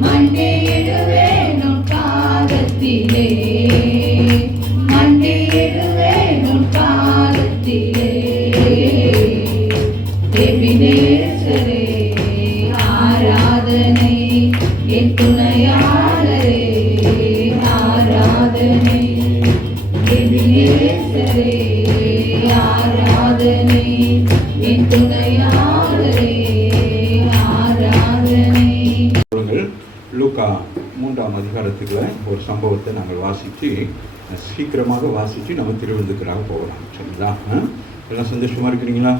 Monday துணையாளரே ஆராதனை, எபினேசரே ஆராதனை, என் துணையாளரே ஆராதனை. லூக்கா 3ஆம் அதிகாரத்துக்குள்ள ஒரு சம்பவத்தை நாங்கள் வாசித்து சீக்கிரமாக வாசித்து நம்ம திருவிழுந்துக்கிறாக போகலாம். சரிங்களா? எல்லாம் சந்தோஷமாக இருக்கிறீங்களா?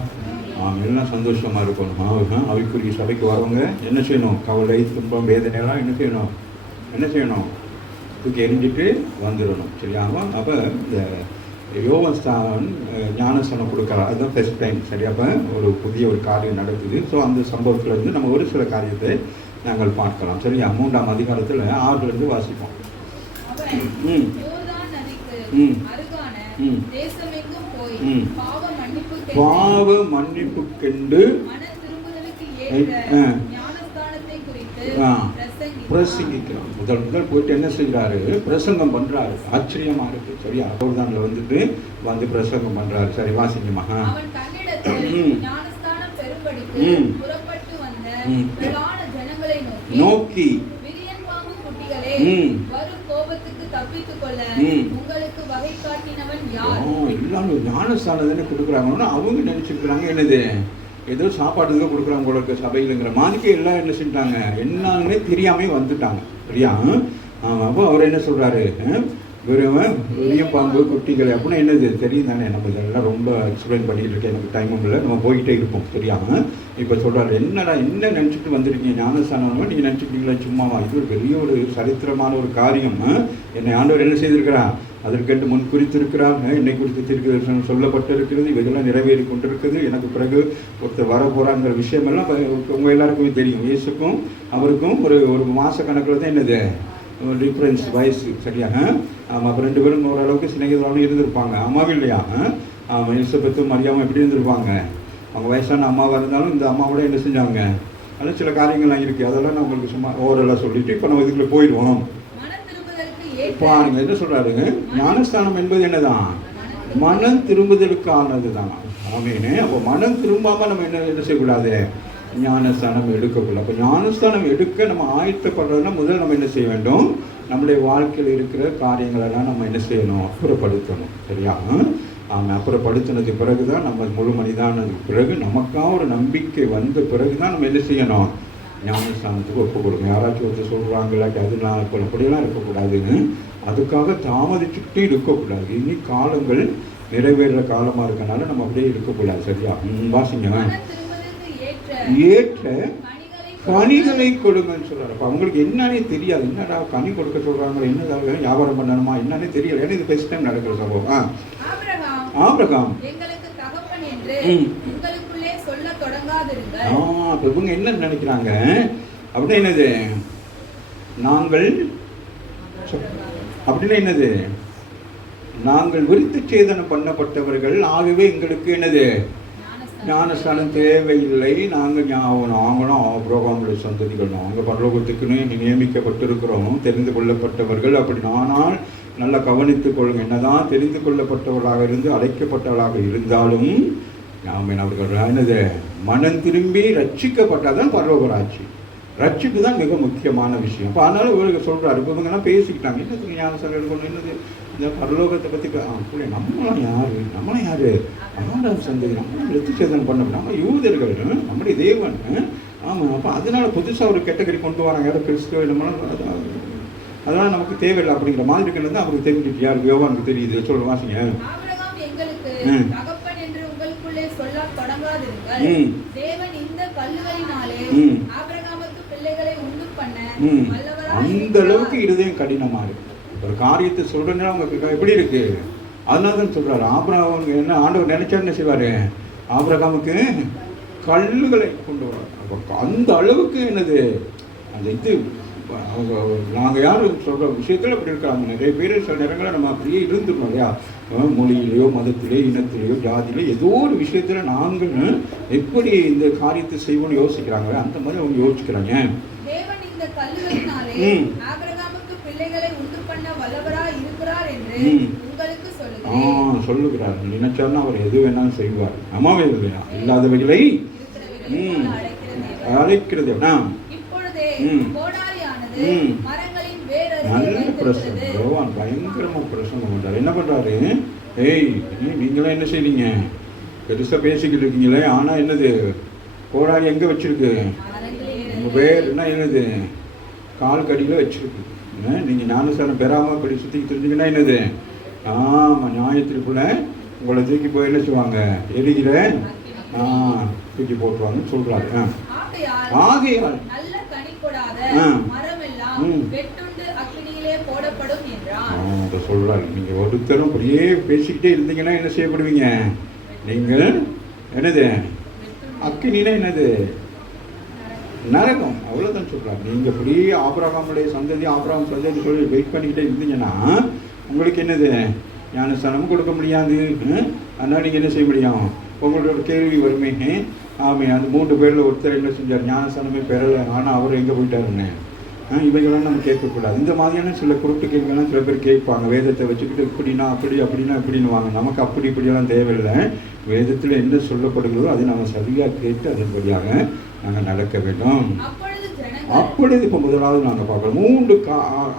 எல்லாம் சந்தோஷமாக இருக்கணும். அவைக்குரிய சபைக்கு வரவங்க என்ன செய்யணும்? கவலை, துன்பம், வேதனைலாம் என்ன செய்யணும்? தூக்கி எரிஞ்சிட்டு வந்துடணும். சரியா? அப்போ இந்த யோவான் ஞானஸ்தானம் கொடுக்குறா, அதுதான் ஃபர்ஸ்ட் டைம். சரி, அப்போ ஒரு புதிய ஒரு காரியம் நடக்குது. ஸோ அந்த சம்பவத்தில் இருந்து நம்ம ஒரு சில காரியத்தை நாங்கள் பார்க்கலாம். சரியா? 3ஆம் அதிகாரத்தில் 6லேருந்து வாசிப்போம். பாவ மன்னிப்பு கண்டு பிரசங்கிக்கிறார். முதல் போயிட்டு என்ன செய்கிறாரு? பிரசங்கம் பண்றாரு. ஆச்சரியமா இருக்கு. சரியா? யோர்தான்ல வந்து பிரசங்கம் பண்றாரு. சரி, வாசிங்கம்மா. நோக்கி எல்லாரும் ஞானஸ்தானத்தை கொடுக்குறாங்கன்னா அவங்க நினைச்சிருக்கிறாங்க என்னது ஏதோ சாப்பாட்டுக்கு கொடுக்குறாங்க போல இருக்க சபையிலுங்கிற மாதிரிக்கு எல்லாம் என்ன செஞ்சிட்டாங்க, என்னன்னே தெரியாமே வந்துட்டாங்க. சரியா? அப்போ அவர் என்ன சொல்றாரு? வெறும் பாம்பு குட்டிகள் அப்படின்னா என்னது தெரியும் தானே. நம்ம இதெல்லாம் ரொம்ப எக்ஸ்பிளைன் பண்ணிட்டு இருக்கேன், எனக்கு டைமும் இல்லை, நம்ம போய்கிட்டே இருப்போம். தெரியாம இப்போ சொல்றாரு, என்ன நினைச்சிட்டு வந்திருக்கீங்க? ஞானஸ்தானம் நீங்க நினைச்சிட்டீங்களா சும்மாவா? இது ஒரு பெரிய ஒரு சரித்திரமான ஒரு காரியம். என்னை ஆண்டவர் என்ன செய்திருக்கிறார்? அதற்கென்று முன் குறித்திருக்கிறார். என்னை குறித்து தீர்க்க சொல்லப்பட்டிருக்கிறது. இவைகள்லாம் நிறைவேறி கொண்டிருக்குது. எனக்கு பிறகு ஒருத்தர் வர போறாங்கிற விஷயமெல்லாம் உங்க எல்லாருக்குமே தெரியும். இயேசுக்கும் அவருக்கும் ஒரு மாச கணக்கில் தான் என்னது டிஃப்ரென்ஸ் வயசு. சரியாக? அப்போ 2 பேரும் ஓரளவுக்கு சிநேகிதராகவும் இருந்திருப்பாங்க. அம்மாவும் இல்லையா? எலிசபெத்தும் மரியாவும் எப்படி இருந்திருப்பாங்க? அவங்க வயசான அம்மாவாக இருந்தாலும் இந்த அம்மாவோட என்ன செஞ்சாங்க? அது சில காரியங்கள்லாம் இருக்குது. அதெல்லாம் நான் உங்களுக்கு சும்மா ஓரெல்லாம் சொல்லிட்டு இப்போ நம்ம இதுக்குள்ளே போயிடுவோம். பாருங்க என்ன சொல்கிறாருங்க. ஞானஸ்தானம் என்பது என்னதான்? மனம் திரும்புதலுக்கானது தான். ஆமீனே. அப்போ மனம் திரும்பாமல் நம்ம என்ன செய்யக்கூடாது? ஞானஸ்தானம் எடுக்கக்கூடாது. அப்போ ஞானஸ்தானம் எடுக்க நம்ம ஆயத்தப்படுறதுனா முதல் நம்ம என்ன செய்ய வேண்டும்? நம்முடைய வாழ்க்கையில் இருக்கிற காரியங்களெல்லாம் நம்ம என்ன செய்யணும்? அப்புறப்படுத்தணும். சரியா? அப்புறப்படுத்தினதுக்கு பிறகு தான் நம்ம முழு மனிதானதுக்கு பிறகு நமக்காக ஒரு நம்பிக்கை வந்த பிறகு தான் நம்ம என்ன செய்யணும்? ஞானஸ்தானத்துக்கு ஒப்பு கொடுங்க. யாராச்சும் ஒருத்தர் சொல்கிறாங்களா அது நான் இப்போ அப்படியெல்லாம் இருக்கக்கூடாதுன்னு அதுக்காக தாமதிச்சுக்கிட்டே இருக்கக்கூடாது. இனி காலங்கள் நிறைவேற காலமாக இருக்கனால நம்ம அப்படியே இருக்கக்கூடாது. சரியா? வாசிங்க. ஏற்ற கனிகளை கொடுங்கன்னு சொல்றாரு. அப்போ அவங்களுக்கு என்னன்னே தெரியாது. என்னடா கனி கொடுக்க சொல்றாங்க, என்னதாக வியாபாரம் பண்ணணுமா என்னன்னே தெரியல. ஏன்னா இது ஃபர்ஸ்ட் டைம் நடக்கிற சம்பவம். ஆபிரகாம் இவங்க என்ன நினைக்கிறாங்க அப்படின்னா என்னது? நாங்கள் அப்படின்னா என்னது? நாங்கள் விருத்த சேதனம் பண்ணப்பட்டவர்கள், ஆகவே எங்களுக்கு என்னது ஞானஸ்தானம் தேவையில்லை. நாங்களும் ஆபிரகாமுடைய சந்ததிகள், நாங்கள் பரலோகத்துக்குன்னு நியமிக்கப்பட்டிருக்கிறோம், தெரிந்து கொள்ளப்பட்டவர்கள். அப்படி ஆனால் நல்லா கவனித்துக் கொள்ளுங்க. என்னதான் தெரிந்து கொள்ளப்பட்டவர்களாக இருந்து அழைக்கப்பட்டவர்களாக இருந்தாலும் அவர்கள் என்னது மனம் திரும்பி ரட்சிக்கப்பட்டாதான் பரலோகராட்சி. ரட்சிப்பு தான் மிக முக்கியமான விஷயம். அப்போ அதனால இவருக்கு சொல்றாரு. இப்போ இவங்கெல்லாம் பேசிக்கிட்டாங்க, என்னது ஞானஸ்தானம் எடுக்கணும், என்னது இந்த பரலோகத்தை பற்றி நம்மளாம் யாரு ஆண்டாம் சந்ததி, நம்மளும் விருத்திச்சேதனம் பண்ண நம்ம யூதர்கள், நம்முடைய தேவன். ஆமாம். அப்போ அதனால புதுசாக ஒரு கேட்டகரி கொண்டு வராங்க. யாரும் கிறிஸ்துவ நம்மளாம் அதெல்லாம் நமக்கு தேவையில்லை அப்படிங்கிற மாதிரி இருக்கிறது தான் அவருக்கு தெரிஞ்சுட்டு. யாருக்கு? யோவானுக்கு தெரியுது. சொல்ல வாசிங்க. அந்த அளவுக்கு இருதயம் கடினமா இருக்கு. ஒரு காரியத்தை சொல்றதுனால அவங்க எப்படி இருக்கு? அதனால தான் சொல்றாரு. ஆபிரகாம் என்ன ஆண்டவர் நினைச்சா என்ன செய்வாரு? ஆபிரகாமுக்கு கல்லுகளை கொண்டு வர்றாரு. அந்த அளவுக்கு என்னது அந்த இது அவங்க நாங்கள் யாரும் சொல்கிற விஷயத்தில் அப்படி இருக்காங்க. நிறைய பேர் சில நேரங்களில் நம்ம அப்படியே இருந்துக்கணும் இல்லையா? மொழியிலையோ மதத்திலேயோ இனத்திலேயோ ஜாதியிலையோ ஏதோ ஒரு விஷயத்தில் நாங்கள் எப்படி இந்த காரியத்தை செய்வோம்னு யோசிக்கிறாங்க. அந்த மாதிரி அவங்க யோசிக்கிறாங்க. சொல்லுகிறார். நினைச்சாருன்னா அவர் எது வேணாலும் செய்வார். அம்மாவே இல்லையா? இல்லாதவைகளை அழைக்கிறது. ஆவியானது ம். மரங்களின் வேர் அருகே நல்ல வைத்திருக்கிறது. பிரசங்கம். யோவான் பயங்கரமா பிரசங்கம் பண்றாரு. என்ன பண்றாரு? ஏய் நீங்களாம் என்ன செய்றீங்க? பெருசா பேசிக்கிட்டு இருக்கீங்களே, ஆனா என்னது கோடாரி எங்க வச்சிருக்கு? உங்க வேர் என்ன என்னது? கால் கடியில வச்சிருக்கு. நீங்க ஞானஸ்தானம் பெறாம இப்படி சுத்திக்கிட்டு இருந்தீங்கன்னா என்னது? ஆமா, நியாயத்திற்குள்ள உங்களை தூக்கி போய் என்ன செய்வாங்க? எரிகிற தூக்கி போட்டுருவாங்கன்னு சொல்றாரு. ஆகையால் நல்ல கனி கொடாத மரமெல்லாம் வெட்டுண்டு அக்கினியிலே போடப்படும் என்றார். அதை சொல்றாரு. நீங்க ஒருத்தரும் அப்படியே பேசிக்கிட்டே இருந்தீங்கன்னா என்ன செய்யப்படுவீங்க? நீங்கள் என்னது? அக்கினினா என்னது? நரகம். அவ்வளவுதான் சொல்றாரு. நீங்க அப்படியே ஆபிரகாமுடைய சந்ததி சொல்லி வெயிட் பண்ணிக்கிட்டே இருந்தீங்கன்னா உங்களுக்கு என்னது? ஞானஸ்தானமும் கொடுக்க முடியாது. அதனால நீங்க என்ன செய்ய முடியும்? உங்களோட கேள்வி வருமே, ஆமே அந்த 3 பேரில் ஒருத்தர் என்ன செஞ்சார்? ஞானஸ்தானமே பெறலை, ஆனால் அவர் எங்கே போயிட்டாருன்னு. இவைகளாம் நம்ம கேட்கக்கூடாது. இந்த மாதிரியான சில குருட்டு கேள்விகள்லாம் சில பேர் கேட்பாங்க. வேதத்தை வச்சுக்கிட்டு இப்படின்னா அப்படின்னா இப்படின்னு வாங்க. நமக்கு இப்படியெல்லாம் தேவையில்லை. வேதத்தில் என்ன சொல்லப்படுகிறதோ அதை நம்ம சரியாக கேட்டு அதன்படியாக நாங்கள் நடக்க வேண்டும். அப்பொழுது இப்போ முதலாவது நாங்கள் பார்க்குறோம் 3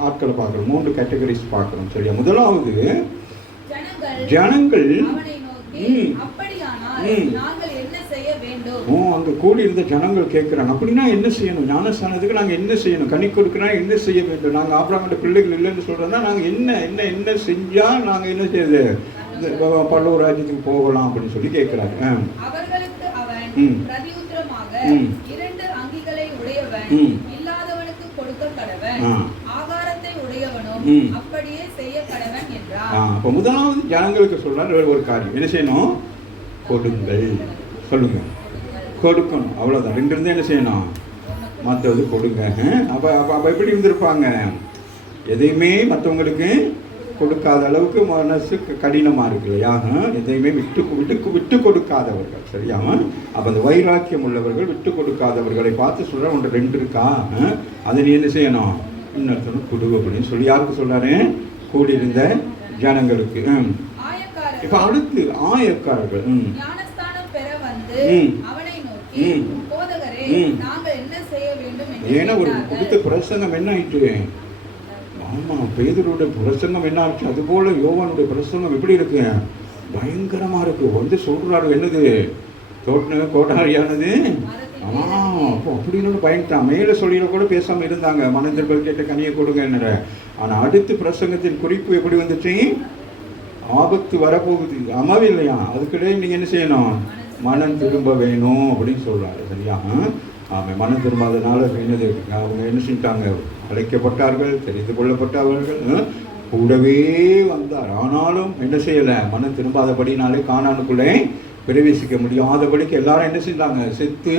ஆட்களை பார்க்குறோம், 3 கேட்டகரிஸ் பார்க்குறோம். சரியா? முதலாவது ஜனங்கள் அங்க கூடி இருந்த ஜனங்கள் கேட்கிறாங்க, அப்படின்னா என்ன செய்யணும்? ஞானஸ்தானத்துக்கு நாங்க என்ன செய்யணும்? கனி கொடுக்கிறோம், என்ன செய்ய வேண்டும்? நாங்க ஆபிரகாமுடைய பிள்ளைகள் இல்லைன்னு சொல்றோம்னா நாங்க என்ன செஞ்சா நாங்க என்ன செய்யுது பல்லவர் ராஜ்யத்துக்கு போகலாம் அப்படின்னு சொல்லி கேட்கிறாங்க. அவர்களுக்கு அவன் பிரதியுத்தரமாக 2 அங்கிகளை உடையவன் இல்லாதவனுக்கு கொடுக்க கடவன், ஆகாரத்தை உடையவனும் அப்படியே செய்ய கடவன் என்றார். அப்ப முதலாவது ஜனங்களுக்கு சொல்றாரு ஒரு காரியம், என்ன செய்யணும்? கொடுங்கள். சொல்லுங்க, கொடுக்கணும். அவ்வளவுதான். 2 இருந்தா என்ன செய்யணும்? மற்றது கொடுங்க. அப்ப எப்படி இருந்திருப்பாங்க? எதையுமே மற்றவங்களுக்கு கொடுக்காத அளவுக்கு மனசு கடினமா இருக்கு இல்லையா? எதையுமே விட்டு கொடுக்காதவர்கள். சரியா? அப்ப அந்த வைராக்கியம் உள்ளவர்கள், விட்டு கொடுக்காதவர்களை பார்த்து சொல்ற ஒன்று 2 இருக்கா, அதை நீ என்ன செய்யணும்? இன்னொருத்தனும் கொடு அப்படின்னு சொல்லி யாருக்கு சொல்றாரு? கூடியிருந்த ஜனங்களுக்கு. இப்ப அடுத்து ஆயக்காரர்கள் ஏன்னா ஒரு கொடுத்த பிரசங்கம் என்ன ஆயிட்டு? ஆமா, பேதுருடைய பிரசங்கம் என்ன ஆச்சு? அது போல யோவானுடைய பிரசங்கம் எப்படி இருக்கு? பயங்கரமா இருக்கு. வந்து சொல்றாரு என்னது? கோட்டாரியானது. அப்போ அப்படின்னு பயன்ட்டான். மேல சொல்லிட கூட பேசாம இருந்தாங்க. மனதிற்குள் கேட்ட கனியை கொடுங்க என்ன. ஆனா அடுத்து பிரசங்கத்தின் குறிப்பு எப்படி வந்துச்சு? ஆபத்து வரப்போகுது. அம்மாவே இல்லையா? அதுக்கிடையே நீங்க என்ன செய்யணும்? மனம் திரும்ப வேணும் அப்படின்னு சொல்றாரு. சரியா? ஆமாம், மனம் திரும்பாதனால என்னது? அவங்க என்ன செஞ்சிட்டாங்க? அழைக்கப்பட்டார்கள், தெரிந்து கொள்ளப்பட்டவர்கள், கூடவே வந்தார். ஆனாலும் என்ன செய்யலை? மனம் திரும்பாதபடினாலே கானானுக்குள்ளே பிரவேசிக்க முடியாதபடிக்கு எல்லாரும் என்ன செஞ்சாங்க? செத்து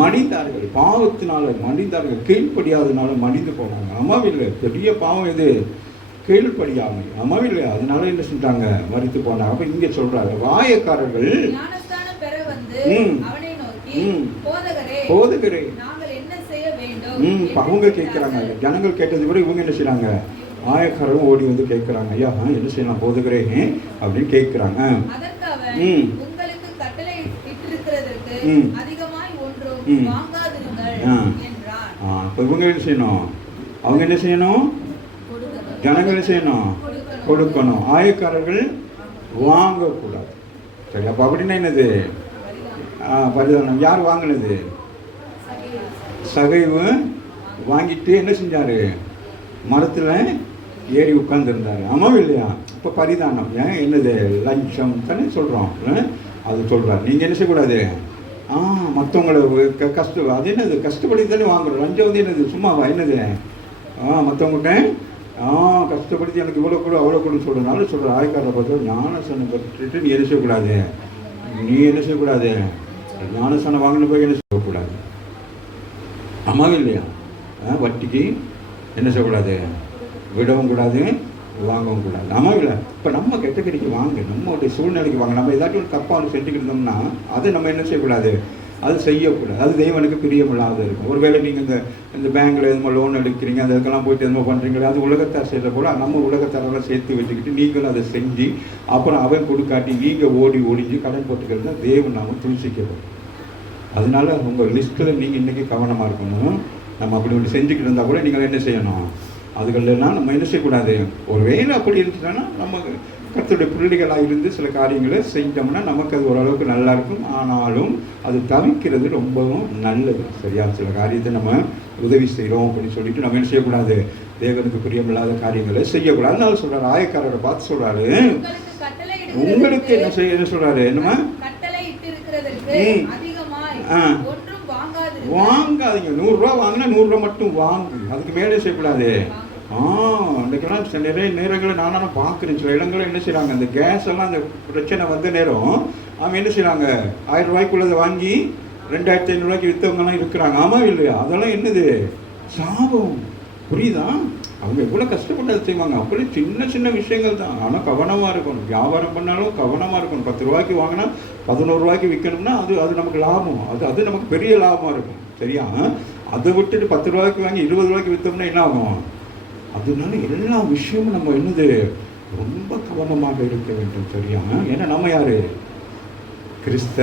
மடிந்தார்கள். பாவத்தினால மடிந்தார்கள். கீழ்ப்படியாதனால மடிந்து போனாங்க. அம்மாவில்லை, பெரிய பாவம் இது கீழ்ப்படியாமை. அம்மாவில்லை, அதனால என்ன செஞ்சாங்க? மறித்து போனாங்க. அப்ப இங்க சொல்றாங்க வாயக்காரர்கள் போதகரே அவங்க கேட்கிறாங்க. ஜனங்கள் கேட்டது கூட இவங்க என்ன செய்யறாங்க? ஆயக்காரரும் ஓடி வந்து கேட்கிறாங்க, ஐயா என்ன செய்யலாம் போதகரே அப்படின்னு கேட்கிறாங்க. இவங்க என்ன செய்யணும்? அவங்க என்ன செய்யணும்? ஜனங்கள் என்ன செய்யணும்? கொடுக்கணும். ஆயக்காரர்கள் வாங்கக்கூடாது. சரி, அப்ப அப்படின்னா என்னது? பரிதானம். யார் வாங்கினது? சகைவு வாங்கிட்டு என்ன செஞ்சாரு? மரத்துல ஏறி உட்கார்ந்துருந்தாரு. ஆமாம் இல்லையா? இப்ப பரிதானம். ஏன் என்னது? லஞ்சம் தானே சொல்றோம். அது சொல்றாரு. நீங்க என்ன செய்யக்கூடாது? மற்றவங்களை கஷ்டம், அது என்னது? கஷ்டப்படி தானே வாங்குறோம். லஞ்சம் வந்து என்னது? சும்மாவா? என்னது? மற்றவங்கிட்ட கஷ்டப்படுத்தி எனக்கு இவ்வளோ கூட அவ்வளோ கூட சொல்றதுனால சொல்ற. ஆயக்காரரை பார்த்து ஞானசனம் பெற்றுட்டு நீ என்ன செய்யக்கூடாது? நீ என்ன செய்யக்கூடாது? ஞானசனம் வாங்கின போய் என்ன செய்யக்கூடாது? அம்மாவும் இல்லையா? வட்டிக்கு என்ன செய்யக்கூடாது? விடவும் கூடாது, வாங்கவும் கூடாது. அம்மாவும் இல்லை. இப்போ நம்ம கேட்டகரிக்கு வாங்க, நம்மளுடைய சூழ்நிலைக்கு வாங்க. நம்ம ஏதாச்சும் ஒரு தப்பாக ஒன்று செஞ்சுக்கிட்டு இருந்தோம்னா அதை நம்ம என்ன செய்யக்கூடாது? அது செய்யக்கூடாது. அது தெய்வனுக்கு பிரியமில்லாத இருக்கும். ஒருவேளை நீங்கள் இந்த பேங்கில் எதுவும் லோன் எடுக்கிறீங்க, அதுக்கெல்லாம் போயிட்டு எதுவும் பண்ணுறீங்களா, அது உலகத்தார் செய்கிற போல நம்ம உலகத்தாரெல்லாம் சேர்த்து வச்சுக்கிட்டு நீங்களும் அதை செஞ்சு அப்புறம் அவன் கொடுக்காட்டி நீங்கள் ஒழிஞ்சு கடன் போட்டுக்கிறது தான் தேவன் நாம தூசிக்கப்படும். அதனால உங்கள் லிஸ்ட்டில் நீங்கள் இன்றைக்கி கவனமாக இருக்கணும். நம்ம அப்படி ஒன்று செஞ்சுக்கிட்டு இருந்தால் கூட நீங்கள் என்ன செய்யணும், அதுகளெல்லாம் நம்ம என்ன செய்யக்கூடாது. ஒரு வேலை அப்படி இருந்துச்சுன்னா நம்ம கர்த்தருடைய பிள்ளைகளாக இருந்து சில காரியங்களை செஞ்சோம்னா நமக்கு அது ஓரளவுக்கு நல்லா இருக்கும். ஆனாலும் அது தவிர்க்கிறது ரொம்பவும் நல்லது. சரியா, சில காரியத்தை நம்ம உதவி செய்கிறோம் அப்படின்னு சொல்லிட்டு நம்ம என்ன செய்யக்கூடாது, தேவனுக்கு பிரியமில்லாத காரியங்களை செய்யக்கூடாது. அதனால சொல்றாரு, ஆயக்காரரை பார்த்து சொல்றாரு, உங்களுக்கு என்ன செய்ய என்ன சொல்றாரு, என்னமா வாங்காதீங்க. 100 ரூபா வாங்கினா 100 ரூபா மட்டும் வாங்கு, அதுக்கு மேலே செய்யக்கூடாது. இன்றைக்கெல்லாம் நிறைய நேரங்களில் நானும் பார்க்குறேன், சில இடங்களில் என்ன செய்கிறாங்க, அந்த கேஸ் எல்லாம் அந்த பிரச்சனை வந்த நேரம் அவங்க என்ன செய்கிறாங்க, 1000 ரூபாய்க்குள்ளதை வாங்கி 2500 ரூபாய்க்கு விற்றவங்கலாம் இருக்கிறாங்க. ஆமாம் இல்லையா? அதெல்லாம் என்னது, சாபம். புரியுதா? அவங்க எவ்வளோ கஷ்டப்பட்டு அதை செய்வாங்க. அப்படி சின்ன சின்ன விஷயங்கள் தான். ஆனால் கவனமாக இருக்கணும். வியாபாரம் பண்ணாலும் கவனமாக இருக்கணும். 10 ரூபாய்க்கு வாங்கினா 11 ரூபாய்க்கு விற்கணும்னா அது நமக்கு லாபம், அது நமக்கு பெரிய லாபமாக இருக்கும். சரியா? அதை விட்டுட்டு 10 ரூபாய்க்கு வாங்கி 20 ரூபாய்க்கு விற்றோம்னா என்ன ஆகும்? அதனால எல்லா விஷயமும் நம்ம என்னது, ரொம்ப கவனமாக இருக்க வேண்டும். சரியா? ஏன்னா நம்ம யாரு, கிறிஸ்த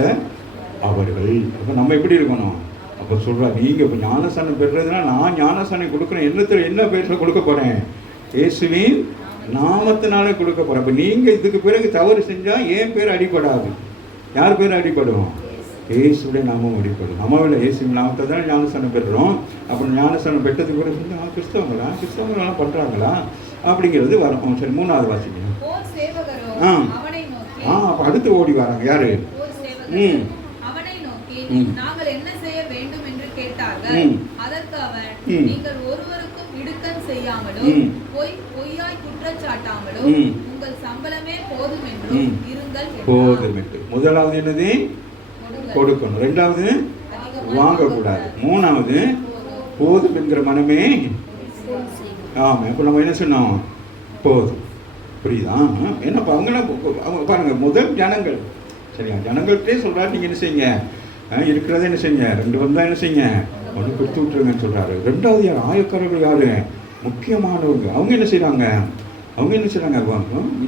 அவர்கள். அப்போ நம்ம எப்படி இருக்கணும்? அப்போ சொல்கிறா, நீங்கள் இப்போ ஞானஸ்தானம் பெறுறதுனா நான் ஞானஸ்தானம் கொடுக்குறேன். என்ன பேரில் கொடுக்க போகிறேன்? இயேசுவின் நாமத்தினாலே கொடுக்க போகிறேன். அப்போ நீங்கள் இதுக்கு பிறகு தவறு செஞ்சால் என் பேர் அடிபடாது. யார் பேர் அடிபடும்? இயேசுடைய நாமம் அடிப்படும். நம்ம இல்லை, இயேசுவின் நாமத்தை தான் ஞானஸ்தானம் பெறுறோம். அப்புறம் ஞானஸ்தானம் பெற்றதுக்கு பிறகு செஞ்சால் கிறிஸ்தவங்களாம் பண்ணுறாங்களா அப்படிங்கிறது வரும். சரி, 3வது வாசிங்க. அப்போ அடுத்து ஓடி வராங்க யாரு? நாங்கள் என்ன செய்ய வேண்டும் என்று கேட்டார்கள். அதற்கு அவன், நீங்கள் ஒருவருக்கும் இடுக்கண் செய்யாமலும் பொய்யாய் குற்றச்சாட்டாமலும் உங்கள் சம்பளமே போதும் என்றும் இருங்கள். போதும் என்று. முதலாவது என்னது, கொடுக்கணும். 2வது வாங்கக்கூடாது. 3வது போதும் என்கிற மனமே. ஆமா, இப்போ நம்ம என்ன சொன்னோம், போதும். புரியுதா? ஏன்னா அவங்க பாருங்க, முதல் ஜனங்கள். சரியா? ஜனங்கள்கிட்டே சொல்றாரு, நீங்க என்ன செய்யுங்க, இருக்கிறத என்ன செய்யுங்க, 2 வந்தா என்ன செய்யுங்க, 1 கொடுத்து விட்டுருங்கன்னு சொல்றாரு. 2வது யார்? ஆயக்காரர்கள். யாரு? முக்கியமானவங்க. அவங்க என்ன செய்றாங்க,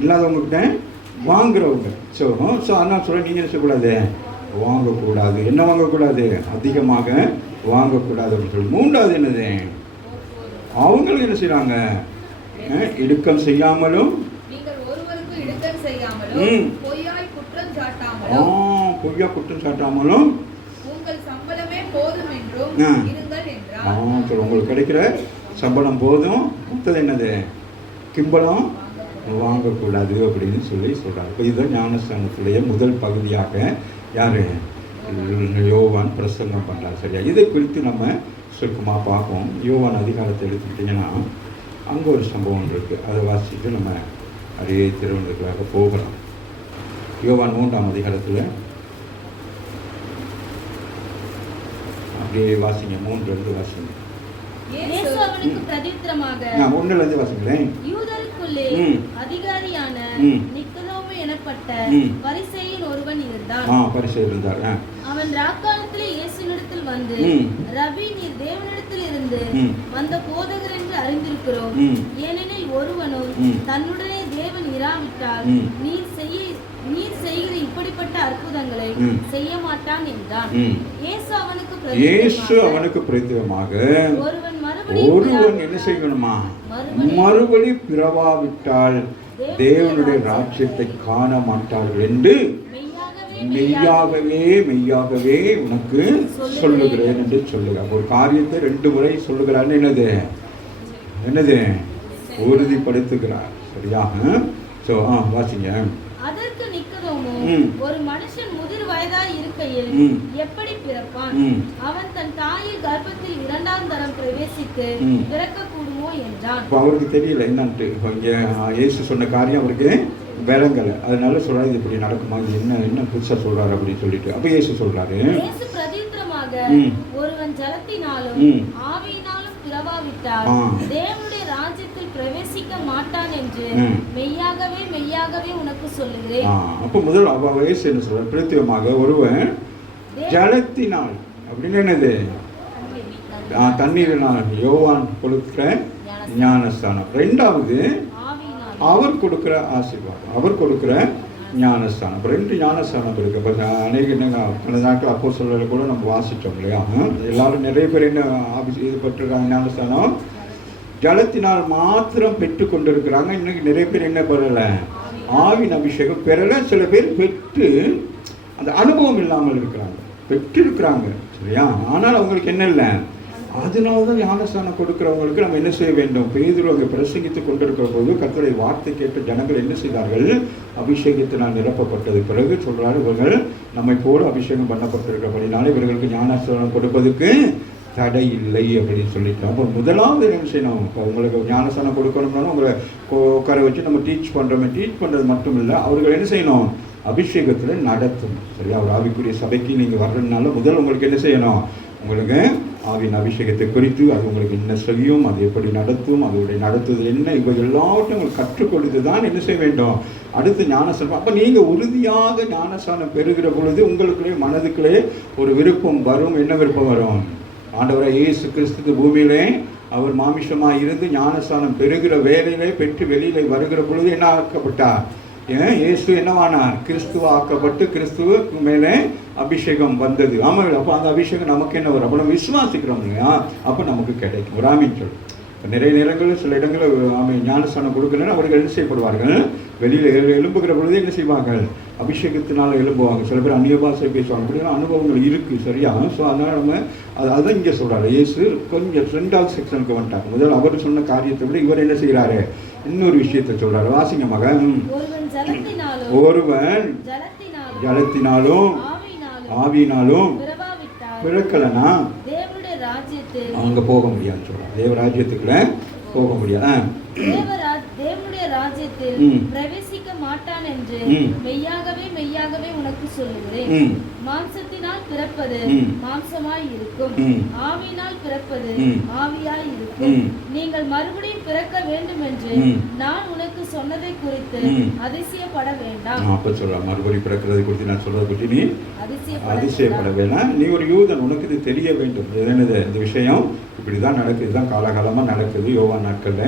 இல்லாதவங்க கிட்ட வாங்குறவங்க. ஸோ அதனால் சொல்ல, நீங்கள் என்ன செய்யக்கூடாது, வாங்கக்கூடாது. என்ன வாங்கக்கூடாது? அதிகமாக வாங்கக்கூடாது அப்படின்னு சொல்லி. 3வது என்னது, அவங்களும் என்ன செய்றாங்க, இடுக்கம் செய்யாமலும் பொய்யா குற்றம் சாட்டாமலும் உங்களுக்கு கிடைக்கிற சம்பளம் போதும், மொத்தது என்னது, கிம்பளம் வாங்கக்கூடாது அப்படின்னு சொல்லி சொல்றாரு. இப்போ இதுதான் ஞானஸ்தானத்துடைய முதல் பகுதியாக யாரு, யோவான் பிரசங்கம் பண்றாரு. சரியா? இதை குறித்து நம்ம சுருக்கமாக பார்ப்போம். யோவான் அதிகாரத்தை எடுத்துக்கிட்டிங்கன்னா அங்கே ஒரு சம்பவம் இருக்குது. அதை வாசிச்சுட்டு நம்ம அதே திருவண்ணத்துக்காக போகலாம். யோவான் 3ஆம் அதிகாரத்தில் அப்படியே வாசிங்க. 3 வாசிங்க. இயேசு அவனுக்கு பிரதியுத்தரமாக, 1 வாசிங்களேன். யூதருக்குள்ளே அதிகாரியான நிக்கதோமு எனப்பட்ட பரிசேயன் ஒருவன் இருந்தார். அவன் ராக்காலத்திலே இயேசுவினிடத்தில் வந்து, ரபி, நீர் தேவனிடத்தில் இருந்து வந்த போதகர் என்று அறிந்திருக்கிறோம். ஏனெனில் ஒருவனும் தன்னுடனே தேவன் இராவிட்டால் நீர் செய்கிற இப்படிப்பட்ட அற்புதங்களை செய்ய மாட்டான் என்றான். இயேசு அவனுக்கு பிரதியுத்தரமாக, ஒருவன் என்ன செய்யணுமா, மறுபடி பிறவாவிட்டால் தேவனுடைய ராஜ்யத்தை காண மாட்டார்கள் என்று மெய்யாகவே உனக்கு சொல்லுகிறேன் என்று சொல்லுகிறார். ஒரு காரியத்தை 2 முறை சொல்லுகிறார். என்னது உறுதிப்படுத்துகிறார். சரியாக? வாசிங்க. அதற்கு நிக்கதோமு, ஒரு மனுஷன் முதிர் வயதாய் இருக்கையில் எப்படி பிறப்பான்? அவன் தன் தாயின் கர்ப்பத்தில் 2ஆம் தரம் பிரவேசித்து பிறக்க கூடுமோ என்றான். அவருக்கு தெரியல என்னன்ட்டு. இங்க இயேசு சொன்ன காரியம் அவருக்கு விளங்கல. அதனால சொல்றாரு, இது இப்படி நடக்குமா, இது என்ன புதுசா சொல்றாரு அப்படின்னு சொல்லிட்டு. அப்ப இயேசு சொல்றாரு, இயேசு பிரதியுத்தரமாக, ஒருவன் ஜலத்தினாலும் ஆவியினாலும் பிறவாவிட்டால் தேவனுடைய ராஜ்யத்தில் பிரவேசிக்க மாட்டான் என்று மெய்யாகவே உனக்கு சொல்லுகிறேன். அப்ப முதல் இயேசு என்ன சொல்றாரு, பிரதியுத்தரமாக ஒருவன் ஜலத்தினால் அப்படின்னு என்னது, தண்ணீரினால், யோவான் கொடுக்கிற ஞானஸ்தானம். 2வது அவர் கொடுக்கிற ஆசீர்வாதம், அவர் கொடுக்கிற ஞானஸ்தானம். அப்போ 2 ஞானஸ்தானம் இருக்குது. இப்போ அநேக கடந்த நாட்கள் அப்போஸ்தலர்கள் கூட நம்ம வாசித்தோம் இல்லையா? எல்லாரும் நிறைய பேர் என்ன இது பெற்றிருக்காங்க? ஞானஸ்தானம் ஜலத்தினால் மாத்திரம் பெற்று கொண்டிருக்கிறாங்க. இன்னைக்கு நிறைய பேர் என்ன பெறலை? ஆவின் அபிஷேகம் பெறலை. சில பேர் பெற்று அந்த அனுபவம் இல்லாமல் இருக்கிறாங்க. பெற்றிருக்கிறாங்க சரியா, ஆனால் அவங்களுக்கு என்ன இல்லை. அதனால தான் ஞானஸ்தானம் கொடுக்கிறவங்களுக்கு நம்ம என்ன செய்ய வேண்டும்? பேதுரு அங்கே பிரசங்கித்து கொண்டிருக்கிற போது கர்த்தருடைய வார்த்தை கேட்ட ஜனங்கள் என்ன செய்தார்கள்? அபிஷேகத்தினால் நிரப்பப்பட்டது பிறகு சொல்றாரு, இவர்கள் நம்மை போல அபிஷேகம் பண்ணப்பட்டிருக்கிறபடினால இவர்களுக்கு ஞானஸ்தானம் கொடுப்பதற்கு தடை இல்லை அப்படின்னு சொல்லிட்டோம். அப்போ முதலாவது என்ன செய்யணும்? இப்போ உங்களுக்கு ஞானஸ்தானம் கொடுக்கணும்னாலும் உங்களை உட்கார வச்சு நம்ம டீச் பண்ணுறது மட்டும் இல்லை, அவர்கள் என்ன செய்யணும்? அபிஷேகத்தில் நடத்தும் சரியா. ஒரு ஆவிக்குரிய சபைக்கு நீங்கள் வர்றதுனால முதல் உங்களுக்கு என்ன செய்யணும்? உங்களுக்கு ஆவின் அபிஷேகத்தை குறித்து அது உங்களுக்கு என்ன செய்யும், அது எப்படி நடத்தும், அதோடைய நடத்துதல் என்ன, இவை எல்லாவற்றையும் உங்களுக்கு கற்றுக் கொடுத்து தான் என்ன செய்ய வேண்டும்? அடுத்து ஞானஸ்தானம். அப்போ நீங்கள் உறுதியாக ஞானஸ்தானம் பெறுகிற பொழுது உங்களுக்குள்ளே மனதுக்குள்ளே ஒரு விருப்பம் வரும். என்ன விருப்பம் வரும்? ஆண்டவராக இயேசு கிறிஸ்து பூமியிலே அவர் மாமிசமாக இருந்து ஞானஸ்தானம் பெறுகிற வேலையிலே பெற்று வெளியிலே வருகிற பொழுது என்ன ஆக்கப்பட்டார்? இயேசு என்னவானார்? கிறிஸ்துவ ஆக்கப்பட்டு கிறிஸ்துவுக்கு மேலே அபிஷேகம் வந்தது. ஆமாம். அப்போ அந்த அபிஷேகம் நமக்கு என்ன வரும்? அப்போ நம்ம விசுவாசிக்கிறோம் இல்லையா? அப்போ நமக்கு கிடைக்கும். ஒரு ஆமீன் சொல். இப்போ நிறைய நேரங்களில் சில இடங்களில் ஆமாம் ஞானஸ்தானம் கொடுக்கலன்னா அவர்கள் என்ன செய்யப்படுவார்கள்? வெளியில் எழும்புகிற பொழுது என்ன செய்வார்கள்? அபிஷேகத்தினால் எழும்புவாங்க. சில பேர் அந்நிய பாஷை பேசுவாங்க. அப்படின்னா அனுபவங்கள் இருக்குது சரியா. ஸோ அதனால் நம்ம அதான் இங்கே சொல்கிறாரு. இயேசு கொஞ்சம் 2வது செக்ஷனுக்கு வந்துட்டாங்க. முதல் அவர் சொன்ன காரியத்தை விட இவர் என்ன செய்கிறாரு? இன்னொரு விஷயத்தை சொல்கிறாரு. வாசிங்க மகன். ஒருவன் ஜலத்தினாலும் ஆவியினாலும் பிறக்கலனா அங்கே போக முடியாதுன்னு சொல்கிறார். தேவராஜ்யத்துக்குள்ள போக முடியாது. தேவனுடைய ராஜ்யத்தில் பிரவேசிக்க மாட்டான் என்று மெய்யாகவே மெய்யாகவே உனக்கு சொல்லுகிறேன். மாம்சத்தினால் பிறப்பது மாம்சமாய் இருக்கும், ஆவியினால் பிறப்பது ஆவியாய் இருக்கும். நீங்கள் மறுபடியும் பிறக்க வேண்டும் என்று நான் உனக்கு சொன்னதை குறித்து அதிசயப்பட வேண்டாம். அப்ப சொல்ற மறுபடியும் பிறக்கிறது குறித்து நான் சொல்றதை பற்றி நீ அதிசயப்பட வேண்டாம். நீ ஒரு யூதன், உனக்கு இது தெரிய வேண்டும். என்னது இந்த விஷயம்? இப்படிதான் நடக்குது, இதுதான் காலகாலமா நடக்குது, யோவான் நாட்கள்ல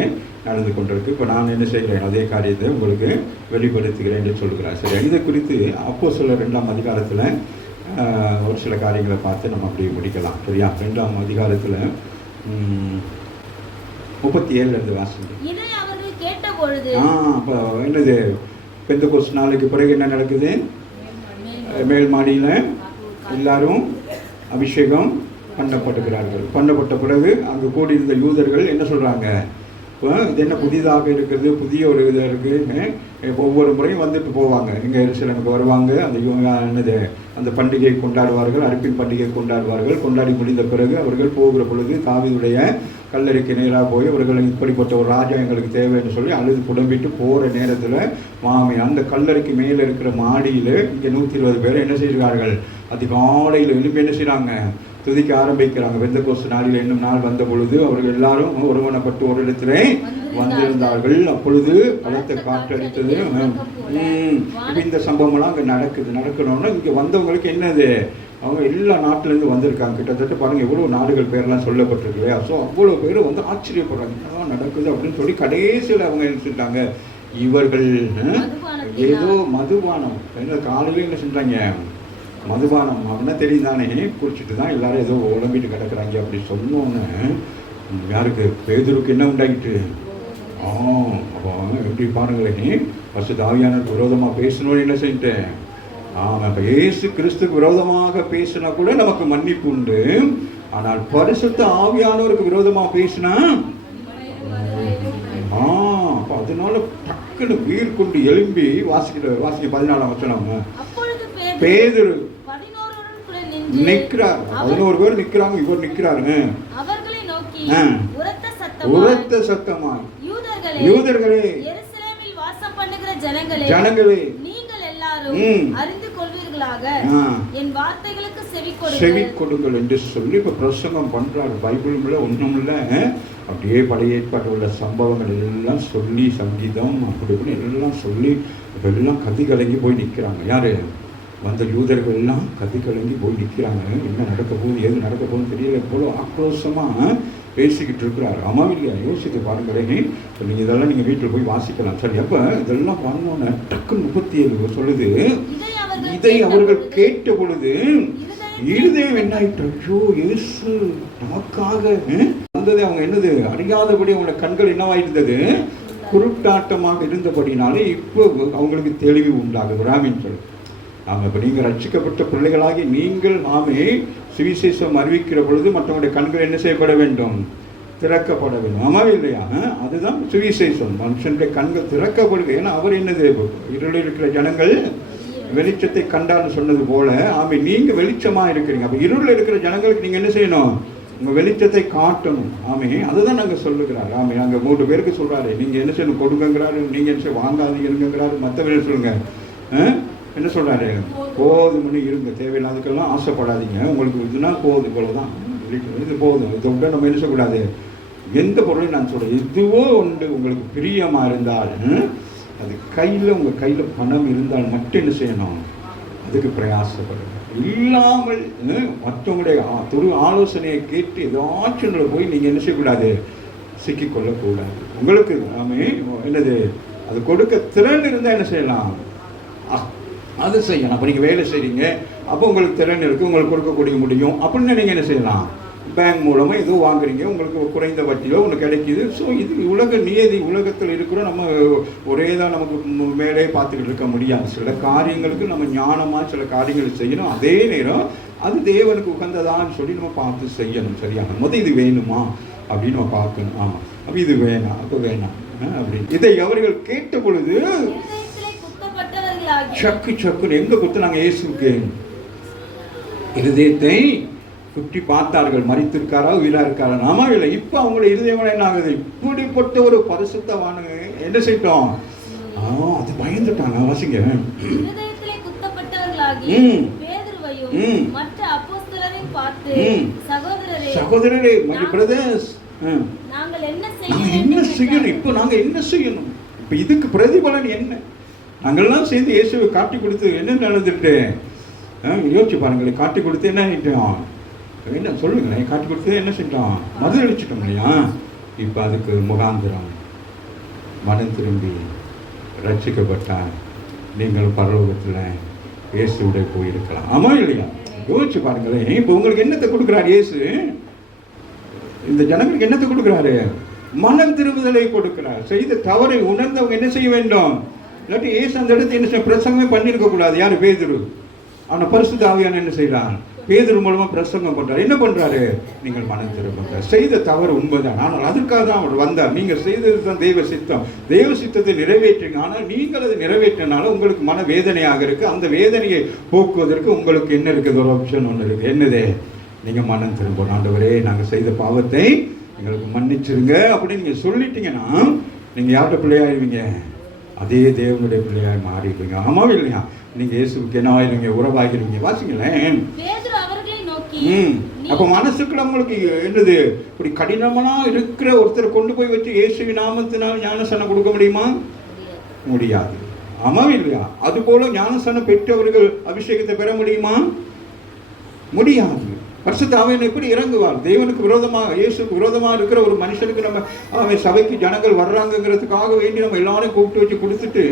நடந்து கொண்டிருக்கு. இப்போ நான் என்ன செய்கிறேன்? அதே காரியத்தை உங்களுக்கு வெளிப்படுத்துகிறேன் என்று சொல்லுகிறேன். சரி, இதை குறித்து அப்போஸ்தலர் 2ஆம் அதிகாரத்தில் ஒரு சில காரியங்களை பார்த்து நம்ம அப்படி முடிக்கலாம் சரியா. 2ஆம் அதிகாரத்தில் 37 வாசிங்க. இதை அவர்கள் கேட்டபொழுது அப்போ என்னது? பெந்தெகோஸ்து நாளுக்கு பிறகு என்ன நடக்குது? மேல் மாடியில் எல்லாரும் அபிஷேகம் பண்ணப்பட்ட பிறகு அங்கே கூடியிருந்த யூதர்கள் என்ன சொல்கிறாங்க? இது என்ன புதிதாக இருக்கிறது, புதிய ஒரு இதாக இருக்குது. ஒவ்வொரு முறையும் வந்துட்டு போவாங்க. இங்கே எருசலேமுக்கு வருவாங்க. அந்த என்னது அந்த பண்டிகை கொண்டாடுவார்கள், அறுப்பின் பண்டிகை கொண்டாடுவார்கள். கொண்டாடி முடிந்த பிறகு அவர்கள் போகிற பொழுது தாவீதுடைய கல்லறைக்கு நேராக போய் அவர்கள் இப்படிப்பட்ட ஒரு ராஜா எங்களுக்கு தேவைன்னு சொல்லி அழுது புடம்பிட்டு போகிற நேரத்தில் அந்த கல்லறைக்கு மேலே இருக்கிற மாடியில் இங்கே 120 பேர் என்ன செய்கிறார்கள்? அதிகாலையில் எழுப்பி என்ன செய்கிறாங்க? துதிக்க ஆரம்பிக்கிறாங்க. பெந்தெகோஸ்து நாளில் என்னும் நாள் வந்த பொழுது அவர்கள் எல்லாரும் ஒருவனப்பட்டு ஒரு இடத்திலே வந்திருந்தார்கள். அப்பொழுது பலத்த காற்றடித்தது. இந்த சம்பவம்லாம் அங்கே நடக்கணும்னா இங்கே வந்தவங்களுக்கு என்னது? அவங்க எல்லா நாட்டிலேருந்து வந்திருக்காங்க. கிட்டத்தட்ட பாருங்கள் எவ்வளோ நாடுகள் பேரெல்லாம் சொல்லப்பட்டிருக்கு இல்லையா. ஸோ அவ்வளோ பேர் வந்து ஆச்சரியப்படுறாங்க, என்னதான் நடக்குது அப்படின்னு சொல்லி. கடைசியில் அவங்க என்ன செஞ்சாங்க? இவர்கள் ஏதோ மதுபானம் காலையில் என்ன செஞ்சாங்க? மதுபானம் அப்படின்னா தெரியும் தானே, குடிச்சிட்டு தான் எல்லாரும் ஏதோ உடம்பிட்டு கிடக்குறாங்க அப்படி சொன்னோன்னு யாருக்கு? பேதுருக்கு என்ன உண்டாகிட்டு? அப்போ எப்படி பாருங்களேன், பரிசுத்த ஆவியானவருக்கு விரோதமாக பேசணும்னு என்ன செஞ்சுட்டேன்? இப்போ இயேசு கிறிஸ்துக்கு விரோதமாக பேசினா கூட நமக்கு மன்னிப்பு உண்டு. ஆனால் பரிசுத்த ஆவியானவருக்கு விரோதமாக பேசினா அதனால டக்குன்னு வீர் கொண்டு எழும்பி வாசிக்க 14ஆம் வசனம். பேதுரு நிற்கிறார். 11 பேர் நிற்கிறாங்க, இவர் நிற்கிறாருங்க. அவர்களை நோக்கி உரத்த சத்தமாய், யூதர்களே, எருசலேமில் வாசம் பண்ணுகிற ஜனங்களே, நீங்கள் எல்லாரும் அறிந்து கொள்வீர்களாக என் வார்த்தைகளுக்கு செவி கொடுங்கள் என்று சொல்லி இப்ப பிரசங்கம் பண்றாரு. பைபிள்ல ஒண்ணுமில்ல, அப்படியே பழைய ஏற்பாட்டில் உள்ள சம்பவங்கள் எல்லாம் சொல்லி, சங்கீதம் அப்படி இப்படி எல்லாம் சொல்லி எல்லாம் கதி கலங்கி போய் நிற்கிறாங்க. யாரு? வந்த யூதர்கள் எல்லாம் கதி கலங்கி போய் நிற்கிறாங்க. என்ன நடக்க போகுது, எது நடக்க போகுதுன்னு தெரியல. எவ்வளோ ஆக்ரோஷமாக பேசிக்கிட்டு இருக்கிறார். ஆமாம் இல்லையா? யோசித்து பாருங்களேன். இப்போ நீங்கள் இதெல்லாம் நீங்கள் வீட்டில் போய் வாசிக்கலாம். சரி, அப்போ இதெல்லாம் பண்ணோன்னே டக்குன்னு 37 சொல்லுது, இதை அவர்கள் கேட்ட பொழுது இருதயம் என்ன ஆயிட்டு, ஐயோ இயேசு நமக்காக வந்தது. அவங்க என்னது அறியாதபடி அவங்களோட கண்கள் என்னவாயிருந்தது, குருட்டாட்டமாக இருந்தபடினாலே இப்போ அவங்களுக்கு தெளிவு உண்டாகுது. ராமின்னு சொல்லு. ஆமாம், இப்போ நீங்கள் ரட்சிக்கப்பட்ட பிள்ளைகளாகி நீங்கள் சுவிசேஷம் அறிவிக்கிற பொழுது மற்றவங்களுடைய கண்கள் என்ன செய்யப்பட வேண்டும், திறக்கப்பட வேண்டும். ஆமாவே இல்லையா? அதுதான் சுவிசேஷம். மனுஷனுடைய கண்கள் திறக்கப்படுது. ஏன்னா அவர் என்னது, இருளில் இருக்கிற ஜனங்கள் வெளிச்சத்தை கண்டான்னு சொன்னது போல நீங்கள் வெளிச்சமாக இருக்கிறீங்க. அப்போ இருளில் இருக்கிற ஜனங்களுக்கு நீங்கள் என்ன செய்யணும், உங்கள் வெளிச்சத்தை காட்டணும். அதுதான் நாங்கள் சொல்லுகிறார். நாங்கள் 3 பேருக்கு சொல்கிறாரு, நீங்கள் என்ன செய்யணும், கொடுங்கிறாரு, நீங்கள் என்ன செய்ய வாங்காதீங்கிறாரு. மற்றவர்கள் சொல்லுங்க, என்ன சொல்கிறாரு, போதும்னு இருங்க, தேவையில்லாததுக்கெல்லாம் ஆசைப்படாதீங்க, உங்களுக்கு இதுனா போதும், இவ்வளோதான், இது போதும், இதை விட நம்ம என்ன செய்யக்கூடாது. எந்த பொருளையும் நான் சொல்கிறேன், இதுவோ ஒன்று உங்களுக்கு பிரியமாக இருந்தால், அது உங்கள் கையில் பணம் இருந்தால் மட்டும் என்ன செய்யணும், அதுக்கு பிரயாசப்படுங்க. இல்லாமல் மற்றவங்களுடைய ஆலோசனையை கேட்டு ஏதாச்சும் போய் நீங்கள் என்ன செய்யக்கூடாது, சிக்கிக்கொள்ளக்கூடாது. உங்களுக்கு என்னது, அது கொடுக்க திறன் இருந்தால் என்ன செய்யலாம், அது செய்யணும். அப்போ நீங்கள் வேலை செய்கிறீங்க, அப்போ உங்களுக்கு திறன் இருக்குது, உங்களுக்கு கொடுக்கக்கூடிய முடியும் அப்படின்னு நீங்கள் என்ன செய்யலாம், பேங்க் மூலமாக எதுவும் வாங்குறீங்க, உங்களுக்கு குறைந்த வட்டியோ ஒன்று கிடைக்கிது. ஸோ இது உலக நியதி, உலகத்தில் இருக்கிறோம். நம்ம ஒரே தான் நமக்கு மேலே பார்த்துக்கிட்டு இருக்க முடியாது. சில காரியங்களுக்கு நம்ம ஞானமாக சில காரியங்கள் செய்யணும். அதே நேரம் அது தேவனுக்கு உகந்ததான்னு சொல்லி நம்ம பார்த்து செய்யணும். சரியான முதல் இது வேணுமா அப்படின்னு நம்ம பார்க்கணும். அப்போ இது வேணாம், அப்போ வேணாம் அப்படின்னு. இதை அவர்கள் கேட்ட பொழுது சக்குன்னு எங்க குத்துனாங்க, இயேசுக்கு இருதயத்தை குட்டி பார்த்தார்கள், மரித்திருக்காரா உயிரா இருக்காரா. நாம இல்லை. இப்போ அவங்களோட இருதயம் என்ன ஆகுது, இப்படிப்பட்ட ஒரு பரிசுத்தவான என்ன செய்யட்டோம், அது பயந்துட்டாங்க. வாசிங்க. சகோதரரே, பிரதர்ஸ், நாங்கள் என்ன செய்யணும், இப்போ நாங்க என்ன செய்யணும், இப்போ இதுக்கு பிரதிபலன் என்ன? நாங்கள்லாம் சேர்ந்து இயேசுவை காட்டி கொடுத்து என்ன நடந்துட்டு யோசிச்சு பாருங்களேன். காட்டி கொடுத்து என்ன ஆகிட்டோம், என்ன சொல்லுங்களேன், காட்டி கொடுத்து என்ன செஞ்சோம், மறுதளிச்சிட்டோம் இல்லையா? இப்போ அதுக்கு முகாந்திரம் மனம் திரும்பி ரட்சிக்கப்பட்டால் நீங்கள் பரலோகத்தில் இயேசுடைய போயிருக்கலாம். ஆமா இல்லையா? யோசிச்சு பாருங்களேன். இப்போ உங்களுக்கு என்னத்தை கொடுக்குறாரு இயேசு, இந்த ஜனங்களுக்கு என்னத்தை கொடுக்குறாரு, மனம் திரும்புதலை கொடுக்கிறார். செய்த தவறை உணர்ந்தவங்க என்ன செய்ய வேண்டும், இல்லாட்டி ஏசு அந்த இடத்துல என்ன செய்ய, பிரசங்கமே பண்ணியிருக்க கூடாது. யாரு, பேதுரு. ஆனால் பரிசுத்த ஆவியானவர் என்ன செய்யறான், பேதுரு மூலமா பிரசங்கம் பண்றாரு. என்ன பண்றாரு, நீங்கள் மனம் திரும்புங்க. செய்த தவறு உண்மைதான், ஆனால் அதுக்காக தான் அவர் வந்தார். நீங்க செய்தது தான் தெய்வ சித்தம், தெய்வ சித்தத்தை நிறைவேற்றுங்க. ஆனால் நீங்கள் அதை நிறைவேற்றினால உங்களுக்கு மன வேதனையாக இருக்கு. அந்த வேதனையை போக்குவதற்கு உங்களுக்கு என்ன இருக்குது, ஒரு ஆப்ஷன் ஒன்று இருக்கு. என்னது, நீங்க மனம் திரும்பணும். ஆண்டவரே, நாங்கள் செய்த பாவத்தை எங்களுக்கு மன்னிச்சிருங்க அப்படின்னு நீங்க சொல்லிட்டீங்கன்னா நீங்க யார்கிட்ட பிள்ளையாயிருவீங்க, அதே தேவனுடைய பிள்ளையாய் மாறிடுவீங்க. ஆமாவும் இல்லையா? நீங்க இயேசுக்கு என்னவாயிருவீங்க, உறவாகிடுவீங்க. வாசிங்களேன். அப்ப மனசுக்குள்ள உங்களுக்கு என்னது, இப்படி கடினமா இருக்கிற ஒருத்தரை கொண்டு போய் வச்சு இயேசுவின் நாமத்தினால் ஞானசனம் கொடுக்க முடியுமா? முடியாது. ஆமாவும் இல்லையா? அது போல ஞானசனம் பெற்றவர்கள் அபிஷேகத்தை பெற முடியுமா? முடியாது. பரிசுத்த ஆவியானவர் எப்படி இறங்குவார்? தேவனுக்கு விரோதமாக, இயேசுக்கு விரோதமாக இருக்கிற ஒரு மனுஷனுக்கு நம்ம சபைக்கு ஜனங்கள் வர்றாங்கிறதுக்காக வேண்டி நம்ம எல்லாரையும் கூப்பிட்டு வச்சு கொடுத்துட்டு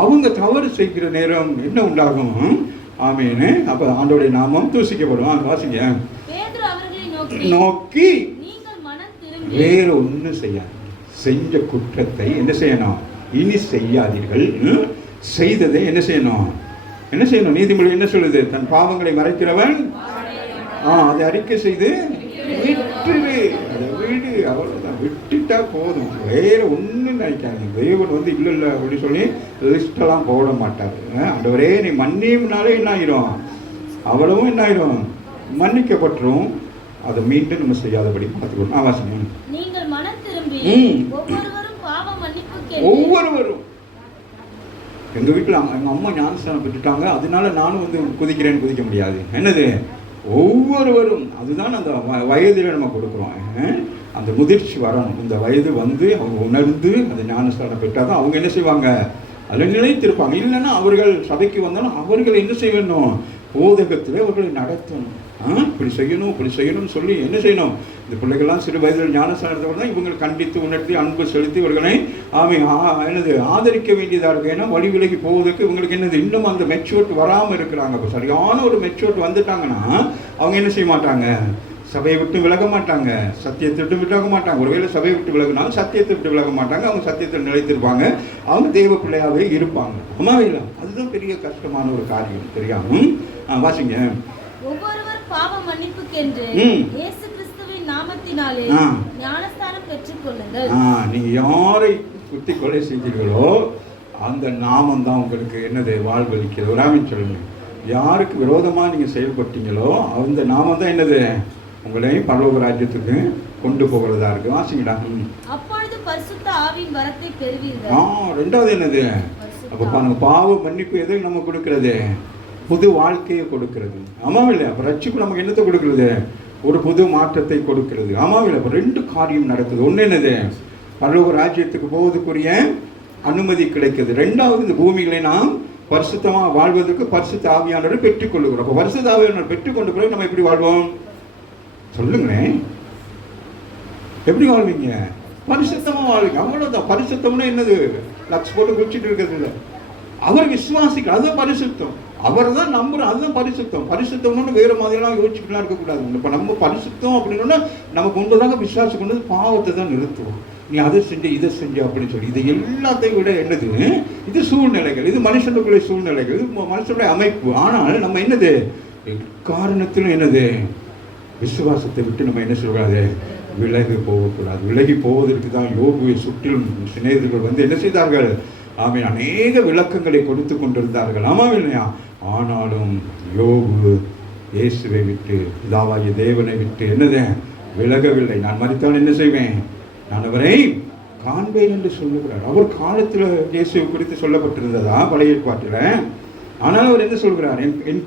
அவங்க தவறு செய்கிற நேரம் என்ன உண்டாகும்? ஆமேன்னு. அப்ப ஆண்டோடைய நாமம் தூசிக்கப்படும். வாசிங்க. நோக்கி வேற ஒன்றும் செய்யாது. செஞ்ச குற்றத்தை என்ன செய்யணும், இனி செய்யாதீர்கள். செய்ததை என்ன செய்யணும், என்ன செய்யணும்? நீதிமொழி என்ன சொல்லுது, தன் பாவங்களை மறைக்கிறவன் அதை அறிக்கை செய்து விட்டுரு, அதை விடு, அவ்வளோதான். விட்டுட்டா போதும், வேற ஒன்றும் நினைக்காது. தேவன் இல்லை அப்படி சொல்லி லிஸ்டெல்லாம் போட மாட்டார். ஆண்டவரே நீ மன்னியும்னாலே என்ன ஆயிரும், அவ்வளவும் என்ன ஆயிரும், மன்னிக்கப்பட்டுரும். அதை மீண்டும் நம்ம செய்யாதபடி பார்த்துக்கணும். ஆவாசம். ஒவ்வொருவரும் எங்க வீட்டில் எங்க அம்மா ஞானஸ்தானம் பெற்றுட்டாங்க, அதனால நானும் குதிக்கிறேன்னு குதிக்க முடியாது. என்னது, ஒவ்வொருவரும் அதுதான் அந்த வயதில் நம்ம கொடுக்குறோம். அந்த முதிர்ச்சி வரணும். இந்த வயது அவங்க உணர்ந்து அந்த ஞானஸ்தானம் பெற்றால் தான் அவங்க என்ன செய்வாங்க, அதில் நிலைத்திருப்பாங்க. இல்லைன்னா அவர்கள் சபைக்கு வந்தாலும் அவர்கள் என்ன செய்யணும், போதகத்தில் அவர்களை நடத்தணும். இப்படி செய்யணும்னு சொல்லி என்ன செய்யணும்? இந்த பிள்ளைகள்லாம் சிறு வயதில் ஞானஸ்நானத்தோடு தான் இவங்களை கண்டித்து உணர்த்தி அன்பு செலுத்தி இவர்களை ஆதரிக்க வேண்டியதாக இருக்குது. ஏன்னா வழி விலகி போவதற்கு இவங்களுக்கு என்னது இன்னும் அந்த மெச்சூரிட்டி வராமல் இருக்கிறாங்க. இப்போ சரியான ஒரு மெச்சூரிட்டி வந்துட்டாங்கன்னா அவங்க என்ன செய்ய மாட்டாங்க? சபையை விட்டு விலக மாட்டாங்க, சத்தியத்தை விட்டு விலக மாட்டாங்க. ஒருவேளை சபையை விட்டு விலகினாலும் சத்தியத்தை விட்டு விலக மாட்டாங்க. அவங்க சத்தியத்தில் நிலைத்திருப்பாங்க, அவங்க தெய்வ பிள்ளையாகவே இருப்பாங்க. ஆமாவே இல்லை? அதுதான் பெரிய கஷ்டமான ஒரு காரியம். தெரியாமல் வாசிங்க. ஒவ்வொருவர் பாவ மன்னிப்புக்கென்று இயேசு கிறிஸ்துவின் நாமத்தினாலே ஞானஸ்தானம் பெற்றுக்கொள்ளுங்கள். நீங்க யாரை குத்தி கொலை செய்தீர்களோ அந்த நாமம் தான் உங்களுக்கு என்னது? வாழ்வளிக்கிறது. ஒரு ஆமீன் சொல்லுங்க. யாருக்கு விரோதமா நீங்க செயல்பட்டீங்களோ அந்த நாமம் தான் என்னது? உங்களை பரலோக ராஜ்யத்துக்கு கொண்டு போகிறதா இருக்கு. வாசிங்கடா. அப்பொழுது பரிசுத்த ஆவியின் வரத்தை பெறுவீர்கள். ரெண்டாவது என்னது? அப்ப பாருங்க, பாவ மன்னிப்பு எதை நம்ம கொடுக்கிறது? புது வாழ்க்கையை கொடுக்கிறது. ஆமாம் இல்லை? அப்ப ரட்சிப்பு நமக்கு என்னத்தை கொடுக்கிறது? ஒரு புது மாற்றத்தை கொடுக்கிறது. ஆமாம் இல்லை? அப்ப ரெண்டு காரியம் நடக்குது. ஒண்ணு என்னது? பரலோக ராஜ்யத்துக்கு போவதற்குரிய அனுமதி கிடைக்குது. ரெண்டாவது, இந்த பூமிகளை நாம் பரிசுத்தமாக வாழ்வதற்கு பரிசுத்த ஆவியானவரை பெற்றுக்கொள்ளுகிறோம். அப்போ பரிசுத்த ஆவியானவரை பெற்றுக்கொண்ட பிறகு நம்ம எப்படி வாழ்வோம்? சொல்லுங்களேன், எப்படி வாழ்வீங்க? பரிசுத்தமாக வாழ்வீங்க. அவ்வளோதான். பரிசுத்தம்னா என்னது? லக்ஸ் போட்டு குடிச்சிட்டு இருக்கிறது இல்லை. அவர் விசுவாசிக்க, அதுதான் பரிசுத்தம். அவர் தான் நம்புறோம், அதுதான் பரிசுத்தம். பரிசுத்தம்னு வேறு மாதிரிலாம் யோசிச்சுட்டுலாம் இருக்கக்கூடாது. இப்போ நம்ம பரிசுத்தம் அப்படின்னா நமக்கு ஒன்றுதாங்க விசுவாசி கொண்டு பாவத்தை தான் நிறுத்துவோம். நீ அதை செஞ்சு இதை செஞ்சு அப்படின்னு சொல்லி இது எல்லாத்தையும் விட என்னது? இது சூழ்நிலைகள், இது மனுஷனுக்குள்ளே சூழ்நிலைகள், இது மனுஷனுடைய அமைப்பு. ஆனால் நம்ம என்னது? காரணத்திலும் என்னது? விசுவாசத்தை விட்டு நம்ம என்ன சொல்லக்கூடாது? விலகி போகக்கூடாது. விலகி போவதற்கு தான் யோபுவை சுற்றிலும் சிநேகிதர்கள் வந்து என்ன செய்தார்கள்? ஆமீன், அநேக விளக்கங்களை கொடுத்து கொண்டிருந்தார்கள். ஆமாம் இல்லையா? ஆனாலும் யோபு இயேசுவை விட்டு, பிதாவாகிய தேவனை விட்டு என்னது? விலகவில்லை. நான் மரித்தால் என்ன செய்வேன்? நான் அவரை காண்பேன் என்று சொல்லுகிறார். அவர் காலத்தில் இயேசுவை குறித்து சொல்லப்பட்டிருந்ததா பழைய ஏற்பாட்டில்? ஆனால் அவர் என்ன சொல்கிறார்? என்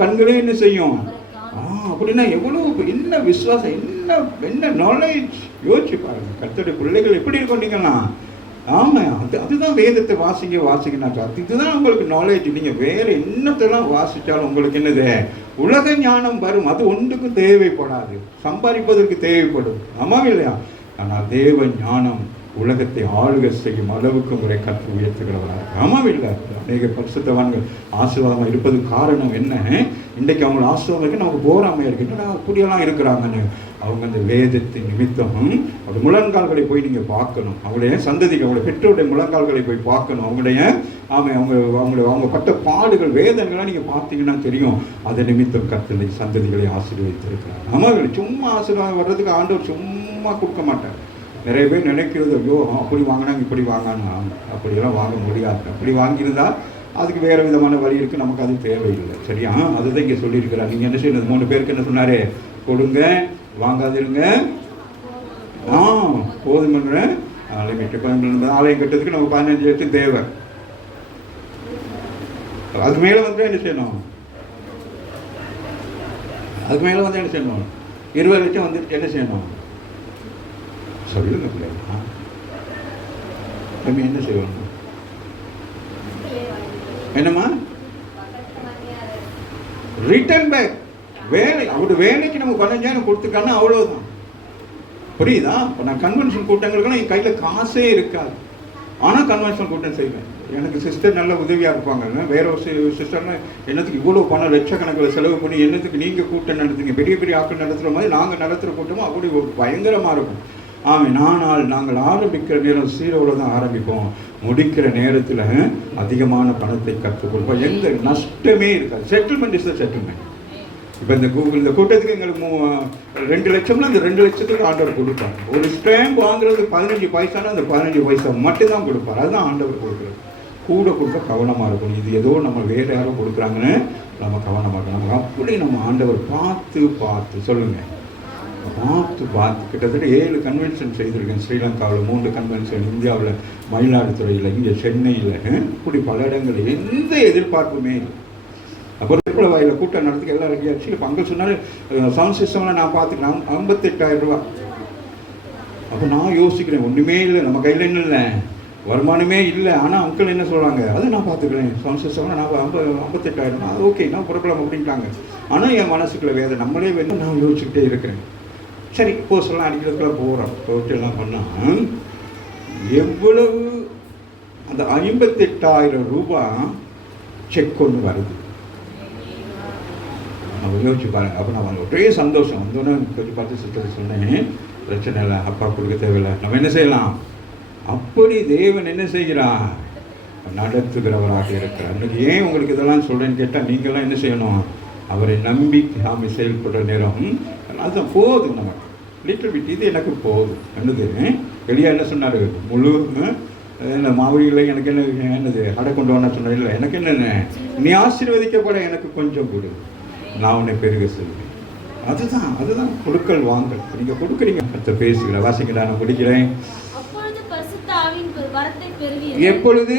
கண்களே என்ன செய்யும்? அப்படின்னா எவ்வளவு என்ன விசுவாசம், என்ன நாலேஜ் யோசிச்சு பாருங்க. கர்த்தருடைய பிள்ளைகள் எப்படி இருக்கீங்கன்னா, ஆமா, அதுதான் வேதத்தை வாசிங்கன்னா இதுதான் உங்களுக்கு நாலேஜ். நீங்க வேற என்னத்தெல்லாம் வாசிச்சாலும் உங்களுக்கு என்னது? உலக ஞானம் வரும், அது ஒன்றுக்கும் தேவைப்படாது, சம்பாதிப்பதற்கு தேவைப்படும். ஆமா இல்லையா? ஆனால் தேவ ஞானம் உலகத்தை ஆளுகை செய்யும் அளவுக்கு உங்களை கற்று உயர்த்துகிறவராக. ஆமாம் இல்லை? அநேக பரிசுத்தவான்கள் ஆசீர்வாதமாக இருப்பதுக்கு காரணம் என்ன? இன்றைக்கு அவங்கள ஆசீர்வாதம் இருக்கு, நமக்கு போராமையாக இருக்கு. என்னடா அப்படியெல்லாம் இருக்கிறாங்கன்னு. அவங்க அந்த வேதத்தின் நிமித்தம் அவருடைய முழங்கால்களை போய் நீங்கள் பார்க்கணும். அவங்களுடைய சந்ததிகள், அவங்களுடைய பெற்றோருடைய முழங்கால்களை போய் பார்க்கணும். அவங்களுடைய அவங்க பட்ட பாடுகள், வேதங்கள்லாம் நீங்கள் பார்த்தீங்கன்னா தெரியும். அதை நிமித்தம் கர்த்தரை சந்ததிகளை ஆசீர்வதித்திருக்கிறார். ஆமாம், சும்மா ஆசீர்வாதம் வர்றதுக்கு ஆண்டவர் சும்மா கொடுக்க மாட்டார். நிறைய பேர் நினைக்கிறது, ஐயோ அப்படி வாங்கினாங்க இப்படி வாங்கினாங்க, அப்படியெல்லாம் வாங்க முடியாது. அப்படி வாங்கியிருந்தால் அதுக்கு வேறு விதமான வழி இருக்குது, நமக்கு அது தேவையில்லை. சரியா? அதுதான் இங்கே சொல்லியிருக்கிறார். நீங்கள் என்ன செய்யணும்? 3 பேருக்கு என்ன சொன்னார்? கொடுங்க, வாங்காதிருங்க, போதுமன்ற ஆலயம் கட்டு. ஆலயம் கட்டுறதுக்கு நம்ம 15 லட்சம் தேவை. அதுக்கு மேலே வந்து என்ன செய்யணும்? அதுக்கு மேலே வந்து என்ன செய்யணும்? 20 லட்சம் வந்துட்டு என்ன செய்யணும்? சொல்லுங்க பிள்ளைங்களா, நம்ம என்ன செய்யணும்? என்னம்மா? Return back. வேலை, அவருடைய வேலைக்கு நம்ம 15,000 கொடுத்துருக்காங்கன்னா அவ்வளோதான். புரியுதா? இப்போ நான் கன்வென்ஷன் கூட்டங்களுக்குலாம் என் கையில் காசே இருக்காது, ஆனால் கன்வென்ஷன் கூட்டம் செய்வேன். எனக்கு சிஸ்டர் நல்ல உதவியாக இருப்பாங்க. வேற ஒரு சிஸ்டர்னா என்னத்துக்கு இவ்வளோ பணம் லட்சக்கணக்கில் செலவு பண்ணி என்னத்துக்கு நீங்கள் கூட்டம் நடத்துங்க? பெரிய பெரிய ஆட்கள் நடத்துகிற மாதிரி நாங்கள் நடத்துகிற கூட்டமும் அப்படி ஒரு பயங்கரமாக இருக்கும். நாங்கள் ஆரம்பிக்கிற நேரம் 0வில் தான் ஆரம்பிப்போம். முடிக்கிற நேரத்தில் அதிகமான பணத்தை கற்றுக் கொடுப்போம். எந்த நஷ்டமே இருக்காது. Settlement is the settlement. இப்போ இந்த கூட்டத்துக்கு எங்களுக்கு 2 லட்சம்னா அந்த 2 லட்சத்துக்கு ஆண்டவர் கொடுப்பார். ஒரு ஸ்டாம்ப் வாங்குறது 15 பைசானா அந்த 15 பைசா மட்டும்தான் கொடுப்பார். அதுதான் ஆண்டவர் கொடுக்குறது. கூட கொடுக்க கவனமாக இருக்கணும். இது ஏதோ நம்ம வேறு யாரோ கொடுக்குறாங்கன்னு நம்ம கவனமாக இருக்கணும். நம்ம அப்படி நம்ம ஆண்டவர் பார்த்து சொல்லுங்கள், பார்த்து கிட்டத்தட்ட 7 கன்வென்ஷன் செய்திருக்கேன். ஸ்ரீலங்காவில் 3 கன்வென்ஷன், இந்தியாவில் மயிலாடுதுறையில், இங்கே சென்னையில், இப்படி பல இடங்களில் எந்த எதிர்பார்ப்புமே இல்லை. அப்புறம் திருப்பலவாயில் கூட்டம் நடத்துக்கு எல்லாம் ரெடி ஆச்சு. இப்போ அங்கே சொன்னாலும் சவுண்ட் சிஸ்டம்லாம் நான் பார்த்துக்கலாம், 58,000 ரூபா. அப்போ நான் யோசிக்கிறேன், ஒன்றுமே இல்லை, நம்ம கையில் என்ன இல்லை, வருமானமே இல்லை. ஆனால் அங்கிள் என்ன சொல்கிறாங்க, அதை நான் பார்த்துக்கிறேன், சவுண்ட் சிஸ்டம்லாம் நான் 58,000, அது ஓகே, நான் புறப்படலாம் அப்படின்ட்டாங்க. ஆனால் என் மனசுக்குள்ள வேதனை நம்மளே வந்து நான் யோசிச்சுக்கிட்டே இருக்கிறேன். சரி கோர்ஸ்லாம் அடிக்கிறதுக்குள்ள போகிறோம், போட்டு எல்லாம் பண்ணால் எவ்வளவு அந்த 58,000 ரூபாய் செக் ஒன்று வருது. நம்ம யோசிச்சு பாருங்க. அப்போ நான் ஒரே சந்தோஷம் வந்தோன்னே கொஞ்சம் பார்த்து சித்தத்தை சொன்னேன், பிரச்சனை இல்லை, அப்பா கொடுக்க தேவையில்லை, நம்ம என்ன செய்யலாம். அப்படி தேவன் என்ன செய்கிறார், நடத்துகிறவராக இருக்கிறார். இன்னைக்கு ஏன் உங்களுக்கு இதெல்லாம் சொல்கிறேன்னு கேட்டால், நீங்கள்லாம் என்ன செய்யணும், அவரை நம்பி நாம் செயல்படுற நேரம் அதுதான் போதும். நமக்கு லிட்டில் பிட் இது எனக்கு போதும். என்னது வெளியே என்ன சொன்னார், முழு என்ன மாவடிகளை எனக்கு என்னது அடை கொண்டு வரணும் சொன்னார். இல்லை, எனக்கு என்னென்ன, நீ ஆசீர்வதிக்கப்பட எனக்கு கொஞ்சம் கொடு, நான் உன்னை பெருக செய்வேன். அதுதான் கொடுக்கல் வாங்கல். நீங்கள் கொடுக்குறீங்க, மற்ற பேசுகிற வாசிங்களா, நான் பிடிக்கிறேன். எப்பொழுது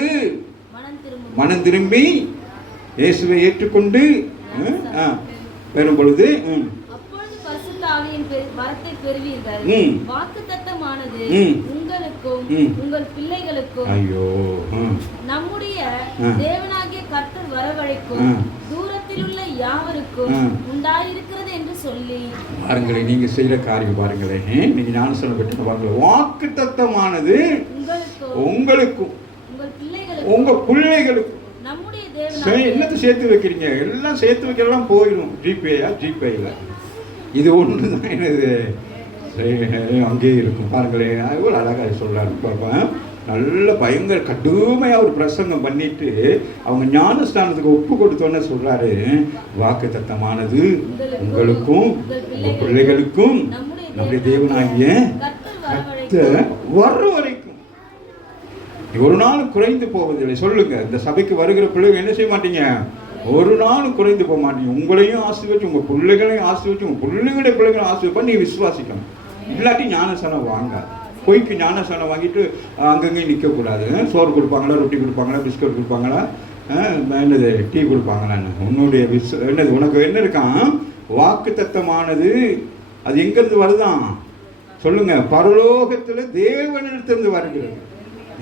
மனம் திரும்பி இயேசுவை ஏற்றுக்கொண்டு பெறும் பொழுது வரத்தை பெறுவீர்கள். வாக்குத்தத்தமானது உங்களுக்கும் உங்கள் பிள்ளைகளுக்கும் ஐயோ நம்முடைய தேவனாகிய கர்த்தர் வரவழைக்கும் தூரத்தில் உள்ள யாவருக்கும் உண்டாயிருக்கிறது என்று சொல்லி. பாருங்களேன், நீங்க செய்யற காரியம் பாருங்களேன். நீங்க ஞானஸ்நானம் பெற்று பாருங்க, வாக்குத்தத்தமானது உங்களுக்கும் உங்க பிள்ளைகளுக்கும். நம்முடைய தேவன் என்னத்தை சேர்த்து வைக்கிறீங்க, எல்லாம் சேர்த்து வைக்கலாம் போயிடும். ஜிபேயில் இது ஒன்று தான் என்னது அங்கேயே இருக்கும். பாருங்களேன், எவ்வளோ அழகாக சொல்கிறாரு பாப்பா. நல்ல பயங்கர கடுமையாக ஒரு பிரசங்கம் பண்ணிட்டு அவங்க ஞானஸ்தானத்துக்கு ஒப்பு கொடுத்தோன்னு சொல்கிறாரு, வாக்கு தத்தமானது உங்களுக்கும் உங்கள் பிள்ளைகளுக்கும் நம்முடைய தேவனாகிய வர்ற வரைக்கும் ஒரு நாள் குறைந்து போவதில்லை. சொல்லுங்க, இந்த சபைக்கு வருகிற பிள்ளைங்க என்ன செய்ய மாட்டீங்க, ஒரு நாள் குறைந்து போக மாட்டீங்க. உங்களையும் ஆசீர்வச்சு, உங்கள் பிள்ளைகளையும் ஆசீர்வச்சு, உங்கள் பிள்ளைகளுடைய பிள்ளைகளையும் ஆசீர்வச்சு நீ விசுவாசிக்கணும். இல்லாட்டி ஞானஸ்தானம் வாங்காது. பொய்க்கு ஞானஸ்தானம் வாங்கிட்டு அங்கங்கேயும் நிற்கக்கூடாது. சோறு கொடுப்பாங்களா, ரொட்டி கொடுப்பாங்களா, பிஸ்கட் கொடுப்பாங்களா, என்னது டீ கொடுப்பாங்களான்னு. உன்னுடைய என்னது உனக்கு என்ன இருக்கான், வாக்கு தத்தமானது அது எங்கேருந்து வருதான் சொல்லுங்க, பரலோகத்தில் தேவனிடத்திலிருந்து வருகிறது.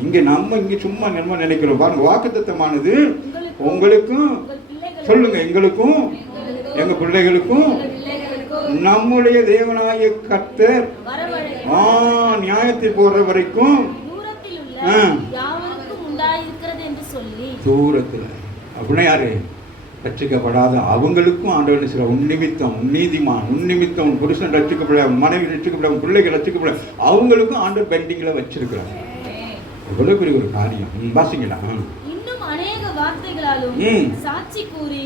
இங்கே நம்ம இங்கே சும்மா நம்ம நினைக்கிறோம். பாருங்க, வாக்கு தத்தமானது உங்களுக்கும் சொல்லுங்க, எங்களுக்கும் எங்க பிள்ளைகளுக்கும் நம்முடைய தேவனாகிய கர்த்தர் நியாயத்தில் போற வரைக்கும் தூரத்தில். அப்படின்னா யாரு, ரட்சிக்கப்படாத அவங்களுக்கும் ஆண்டவன் சில உன்னிமித்தம், உன்னீதிமான் உன்னிமித்தம், உன் புருஷன் ரட்சிக்கப்பட, உன் மனைவி ரட்சிக்கப்பட, உன் பிள்ளைகள் ரட்சிக்கப்பட, அவங்களுக்கும் ஆண்டவர் பெண்டிங்கில் வச்சிருக்கிறாங்க. எவ்வளவு பெரிய ஒரு காரியம். வாசிங்களா. இன்னும் அநேக வார்த்தைகளாலும் சாட்சி கூறி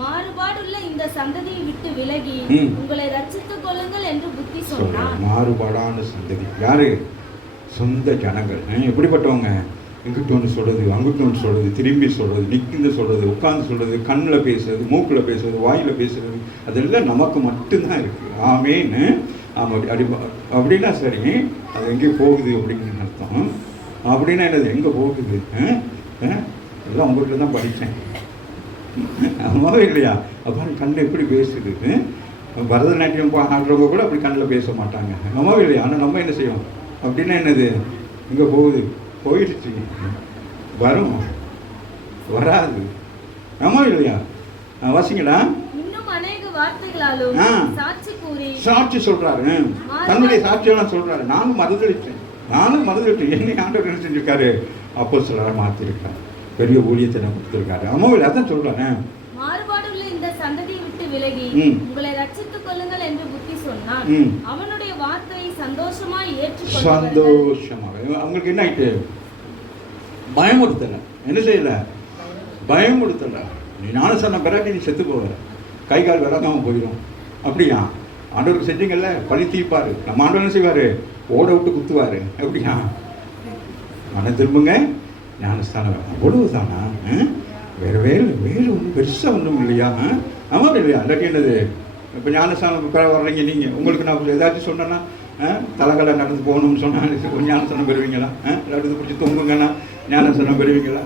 மாறுபாடுள்ள இந்த சந்ததியை விட்டு விலகி உங்களை ரட்சித்துக் கொள்ளுங்கள் என்று புத்தி சொன்னார். மாறுபாடான சந்ததி யாரு, சொந்த ஜனங்கள். எப்படிப்பட்டவங்க, இங்கிட்ட ஒன்று சொல்றது, அங்கிட்ட ஒன்று சொல்றது, திரும்பி சொல்றது, நிற்கிந்து சொல்றது, உட்கார்ந்து சொல்றது, கண்ணில் பேசுறது, மூக்கில் பேசுறது, வாயில் பேசுறது, அதெல்லாம் நமக்கு மட்டும்தான் இருக்கு. ஆமேன்னு அப்படின்னா சரி, அது எங்கேயும் போகுது அப்படின்னு அர்த்தம். அப்படின்னா என்னது, எங்கே போகுது, எல்லாம் உங்கள்கிட்ட தான் படித்தேன். அம்மாவே இல்லையா, அப்போ கண்ணில் எப்படி பேசுது. பரதநாட்டியம் ஆடுறவங்க கூட அப்படி கண்ணில் பேச மாட்டாங்க. அம்மாவே இல்லையா. ஆனால் நம்ம என்ன செய்வோம், அப்படின்னா என்னது, எங்கே போகுது, போயிடுச்சு, வரும் வராது. அம்மாவே இல்லையா. வாசிங்களா. சாட்சி சொல்றாரு, தன்னுடைய சாட்சியெல்லாம் சொல்றாரு. நானும் மறுதளித்தேன். என்னை ஆண்டவர் என்ன செஞ்சிருக்காரு, அப்போஸ்தலரா மாத்திருக்காரு, பெரிய ஊழியத்தை கொடுத்திருக்காரு. அம்மாவில் அதான் சொல்றேன். மாறுபாடுள்ள இந்த சந்ததியை விட்டு விலகி உங்களை ரட்சித்துக் கொள்ளுங்கள் என்று புத்தி சொன்னார். அவனுடைய வார்த்தையை சந்தோஷமாய் ஏற்றுக்கொண்டார்கள். சந்தோஷமாக. அவங்களுக்கு என்ன ஆயிட்டு, பயமுறுத்தல. என்ன செய்யல, பயமுறுத்தல. நீ ஞானஸ்நானம் பெறாட்டி நீ செத்து போவ, கை கால் விளங்காம போயிடும். அப்படியா, ஆண்டவருக்கு செஞ்சீங்கல்ல, பழி தீர்ப்பாரு. நம்ம ஆண்டவர் என்ன செய்வாரு, ஓட விட்டு குத்துவாரு. எப்படியா, மனம் திரும்புங்க, ஞானஸ்தானம். அவ்வளவுதானா, வேறு ஒன்றும் பெருசாக ஒன்றும் இல்லையா. ஆமாம் இல்லையா. இல்லாட்டி என்னது, இப்போ ஞானஸ்தானம் வர்றீங்க நீங்கள், உங்களுக்கு நான் ஏதாச்சும் சொன்னேன்னா, தலைகளை நடந்து போகணும்னு சொன்னால் ஞானஸ்தானம் பெறுவீங்களா, நடந்து பிடிச்சி தொங்குங்கன்னா ஞானஸ்தானம் பெறுவீங்களா,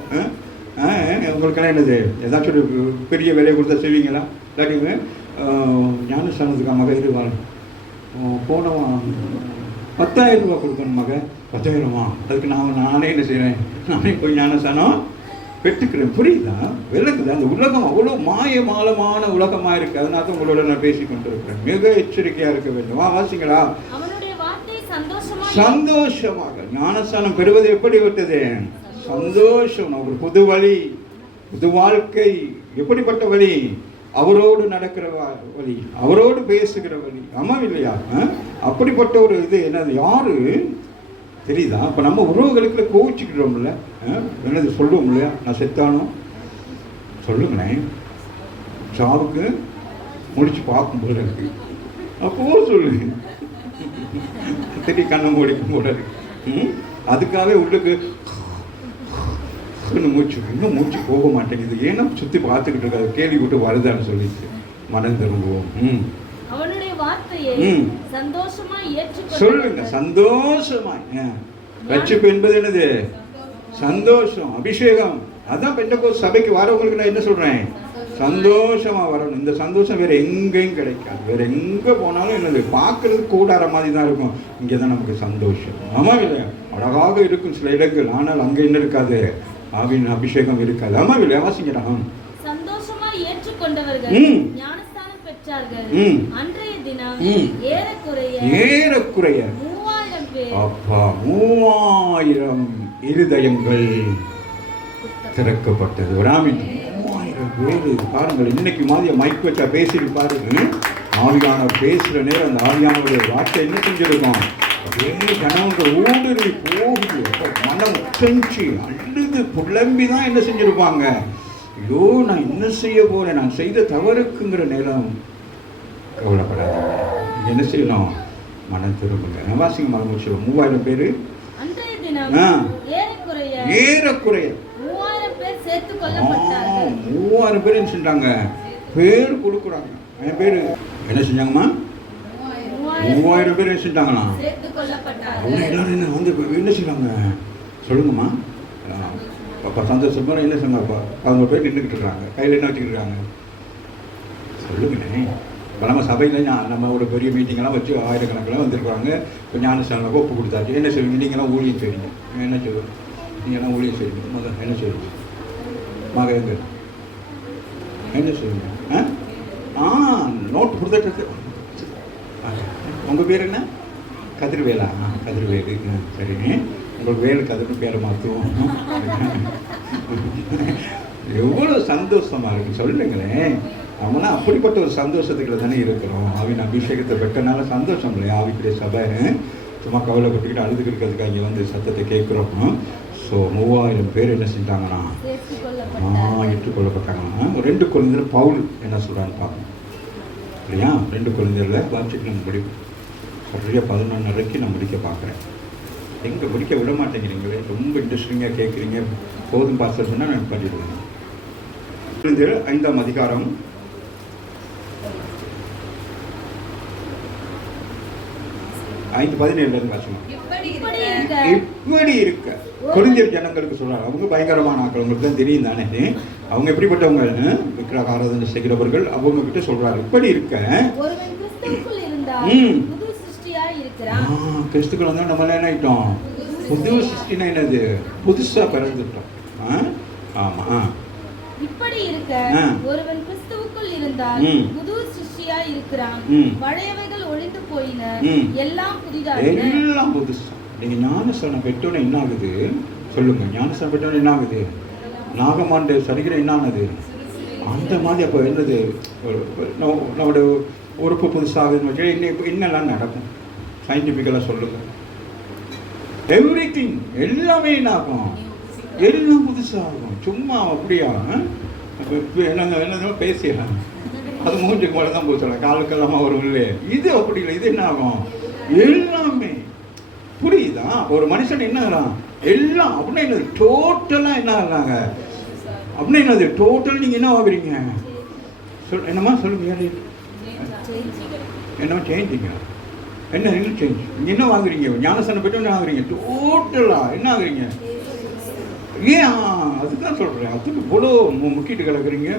உங்களுக்கெல்லாம் என்னது ஏதாச்சும் ஒரு பெரிய வேலையை கொடுத்தா செய்வீங்களா. இல்லாட்டி ஞானஸ்தானத்துக்கு மக இருவாள் போனவன் 10,000 ரூபா கொடுக்கணும், மக 10,000. அதுக்கு நானே என்ன செய்கிறேன், நானே போய் ஞானஸ்தானம் பெற்றுக்கிறேன். புரியுதா? விளக்குது. அந்த உலகம் அவ்வளோ மாயமாலமான உலகமா இருக்கு. அதனால தான் உங்களோட நான் பேசிக் கொண்டிருக்கிறேன். மிக எச்சரிக்கையா இருக்க வேண்டும். வாசிங்களா? சந்தோஷமாக ஞானஸ்தானம் பெறுவது எப்படி விட்டது? சந்தோஷம். ஒரு புது வழி, புது வாழ்க்கை. எப்படிப்பட்ட வழி? அவரோடு நடக்கிற வழி, அவரோடு பேசுகிற வழி. ஆமா இல்லையா? அப்படிப்பட்ட ஒரு இது என்னது? யாரு தெரியுதா? அப்ப நம்ம உறவுகளுக்குள்ள கோவிச்சுக்கிறோம்ல, என்னது சொல்லுவோம் இல்லையா? நான் செத்தானோ சொல்லுங்களேன், சாவுக்கு முடிச்சு பார்க்கும் போல இருக்கு, அப்போ சொல்லுங்க, திடீ கண்ணை முடிக்கும் போல இருக்கு. அதுக்காகவே உள்ளுக்கு மூச்சு, இன்னும் மூச்சு போக மாட்டேங்குது. ஏன்னா சுத்தி பார்த்துக்கிட்டு இருக்காது, கேள்வி விட்டு வருதான்னு சொல்லிட்டு மனம் திரும்புவோம். சொல்லுங்க, சந்தோஷமாய். ரட்சிப்பு என்பது என்னது? சந்தோஷம், அபிஷேகம். அதான் பெந்தெகோஸ்து சபைக்கு வரவங்களுக்கு நான் என்ன சொல்றேன்? சந்தோஷமா வரணும். இந்த சந்தோஷம் வேற எங்கேயும் கிடைக்காது. வேற எங்க போனாலும் என்னது? பார்க்கறது கூடார மாதிரி தான் இருக்கும். இங்கதான் நமக்கு சந்தோஷம். ஆமா இல்லையா? அழகாக இருக்கும் சில இடங்கள், ஆனால் அங்க என்ன இருக்காது? ஆவின் அபிஷேகம் இருக்காது. ஆமா இல்லையா? வாசிக்கிறான். சந்தோஷமா ஏற்றுக்கொண்டவர்கள் ஞானஸ்தானம் பெற்றார்கள். அன்றைய தினம் ஏறக்குறைய 3000 பேர். அப்பா, 3000 இருதயங்கள் திறக்கப்பட்டது. ஒரு ஆமீன். 3000 பேர் பாருங்கள். இன்னைக்கு மாதிரி மைக் வச்சா பேசிட்டு பாருங்க. ஆவியானவர் பேசுற நேரம் அந்த ஆவியானவருடைய வார்த்தை என்ன செஞ்சிருக்கோம்? அப்படியே ஜனங்கள் ஊடுருவி போகுது. மனம் செஞ்சு அழுது புலம்பி தான் என்ன செஞ்சிருப்பாங்க? ஐயோ, நான் என்ன செய்ய போறேன், நான் செய்த தவறுக்குங்கிற நேரம். கவலைப்படாதீங்க, என்ன செய்யணும்? மனம் திரும்புங்க. வாசிங்க, மனம் முடிச்சிடும். 3000 பேர் ஏறக்குறைய 3000 பேர் செஞ்சாங்க. பேர் கொடுக்குறாங்க. என் பேரு என்ன செஞ்சாங்கம்மா? 3000 பேர் என்ன செஞ்சாங்களா? எல்லாரும் என்ன வந்து என்ன செய்வாங்க சொல்லுங்கம்மா? அப்போ சந்தோஷமா என்ன சொன்னாப்பா? 11 பேர் நின்றுக்கிட்டு இருக்காங்க. கையில் என்ன வச்சுக்கிட்டு இருக்காங்க சொல்லுங்கண்ணே. இப்போ நம்ம சபையில் நம்ம ஒரு பெரிய மீட்டிங்கெல்லாம் வச்சு ஆயிரக்கணக்கில் வந்திருக்காங்க. இப்போ ஞானஸ்தானம் ஒப்பு கொடுத்தாச்சு. என்ன செய்வீங்க? நீங்களாம் ஊழியம் செய்வீங்க. என்ன செய்வோம்? நீங்களாம் ஊழியம் செய்வீங்க. முதல்ல என்ன செய்வீங்க? மகங்க என்ன செய்வீங்க? நோட் கொடுத்துட்டு. உங்கள் பேர் என்ன? கதிர்வேலா? கதிர்வேலு. சரிங்க. உங்களுக்கு வேலு கதிர்னு பேரை மாற்றுவோம். எவ்வளோ சந்தோஷமா இருக்கு சொல்லுங்களேன். அவனா அப்படிப்பட்ட ஒரு சந்தோஷத்துக்குள்ள தானே இருக்கிறோம். ஆவின் அபிஷேகத்தை பெற்றனால சந்தோஷம் இல்லையா? ஆவிக்குரிய சபை சும்மா கவலைப்பட்டுக்கிட்டு அழுதுக்கு இருக்கிறதுக்கு இங்கே வந்து சத்தத்தை கேட்குறோம். ஸோ 3000 பேர் என்ன செஞ்சாங்கன்னா ஏற்றுக்கொள்ளப்பட்டாங்கன்னா. 2 கொரிந்தியர் பவுல் என்ன சொல்கிறான்னு பார்ப்போம் இல்லையா? 2 கொரிந்தியரில் வாட்சிக்கு நம்ம முடியும். சரியாக 11:30 நான் முடிக்க பார்க்குறேன். எங்கே முடிக்க விட மாட்டேங்கிறீங்களே, ரொம்ப இன்ட்ரெஸ்டிங்காக கேட்குறீங்க. போதும் பாஸ்டர் சொன்னால் நான் பண்ணிடுவேன். 5ஆம் அதிகாரம் 5:17 வாசனம். இப்படி இருக்க கொரிந்தியர் ஜனங்களுக்கு சொல்றாங்க. அவங்க பயங்கரமான ஆட்கள், உங்களுக்கு தான் தெரியும் தானே. அவங்க எப்படிப்பட்டவங்க? விக்கிரக ஆராதனை செய்கிறவர்கள். அவங்க கிட்ட சொல்றாரு, இப்படி இருக்க கிறிஸ்துக்கள் வந்து நம்ம என்ன ஆயிட்டோம்? புது சிருஷ்டினா என்னது? புதுசா பிறந்துட்டோம். ஆமா. இப்படி இருக்க ஒருவன் கிறிஸ்துவுக்குள் இருந்தால் புது சிருஷ்டியா இருக்கிறான். பழையவைகள் ஒழிந்து போயின, எல்லாம் புதிதாயின. எல்லாம் புதுசா. நீங்க ஞானஸ்தானம் பெற்றோன்னு என்ன ஆகுது சொல்லுங்க? ஞானஸ்தானம் பெற்றோன்னு என்ன ஆகுது? நாகமாண்ட சரீரம் என்ன ஆனது? அந்த மாதிரி அப்போ என்னது? நம்மளோட உறுப்பு புதுசாகுதுன்னு வச்சு என்னெல்லாம் நடக்கும்? சயின்டிஃபிக்கலாக சொல்லுங்க. எவ்ரிதிங் எல்லாமே என்ன ஆகும்? எல்லாம் புதுசாகும். சும்மா அப்படியா? என்ன பேசிடலாம், அது மூஞ்சுக்கு மேலே தான் போச்சலாம், காலுக்கெல்லாமா வரும் இல்லையே. இது அப்படி இல்லை. இது என்ன ஆகும்? எல்லாமே புரியுதா? ஒரு மனுஷன் என்ன ஆகிறான்? எல்லாம் அப்படின்னா என்னது? டோட்டலாக என்ன ஆகுறாங்க அப்படின்னா என்னது? டோட்டல் நீங்கள் என்ன ஆகுறீங்க? என்னம்மா சொல்லுங்க. என்ன சேஞ்சிங்க? என்ன சேஞ்ச்? நீங்கள் என்ன வாங்குறீங்க? ஞானஸ்தானம் பெற்று என்ன வாங்குறீங்க? டோட்டலாக என்ன ஆகுறீங்க? ஏன் அதுதான் சொல்கிறேன். அதுக்கு இவ்வளோ முக்கிட்டு கிடக்குறீங்க.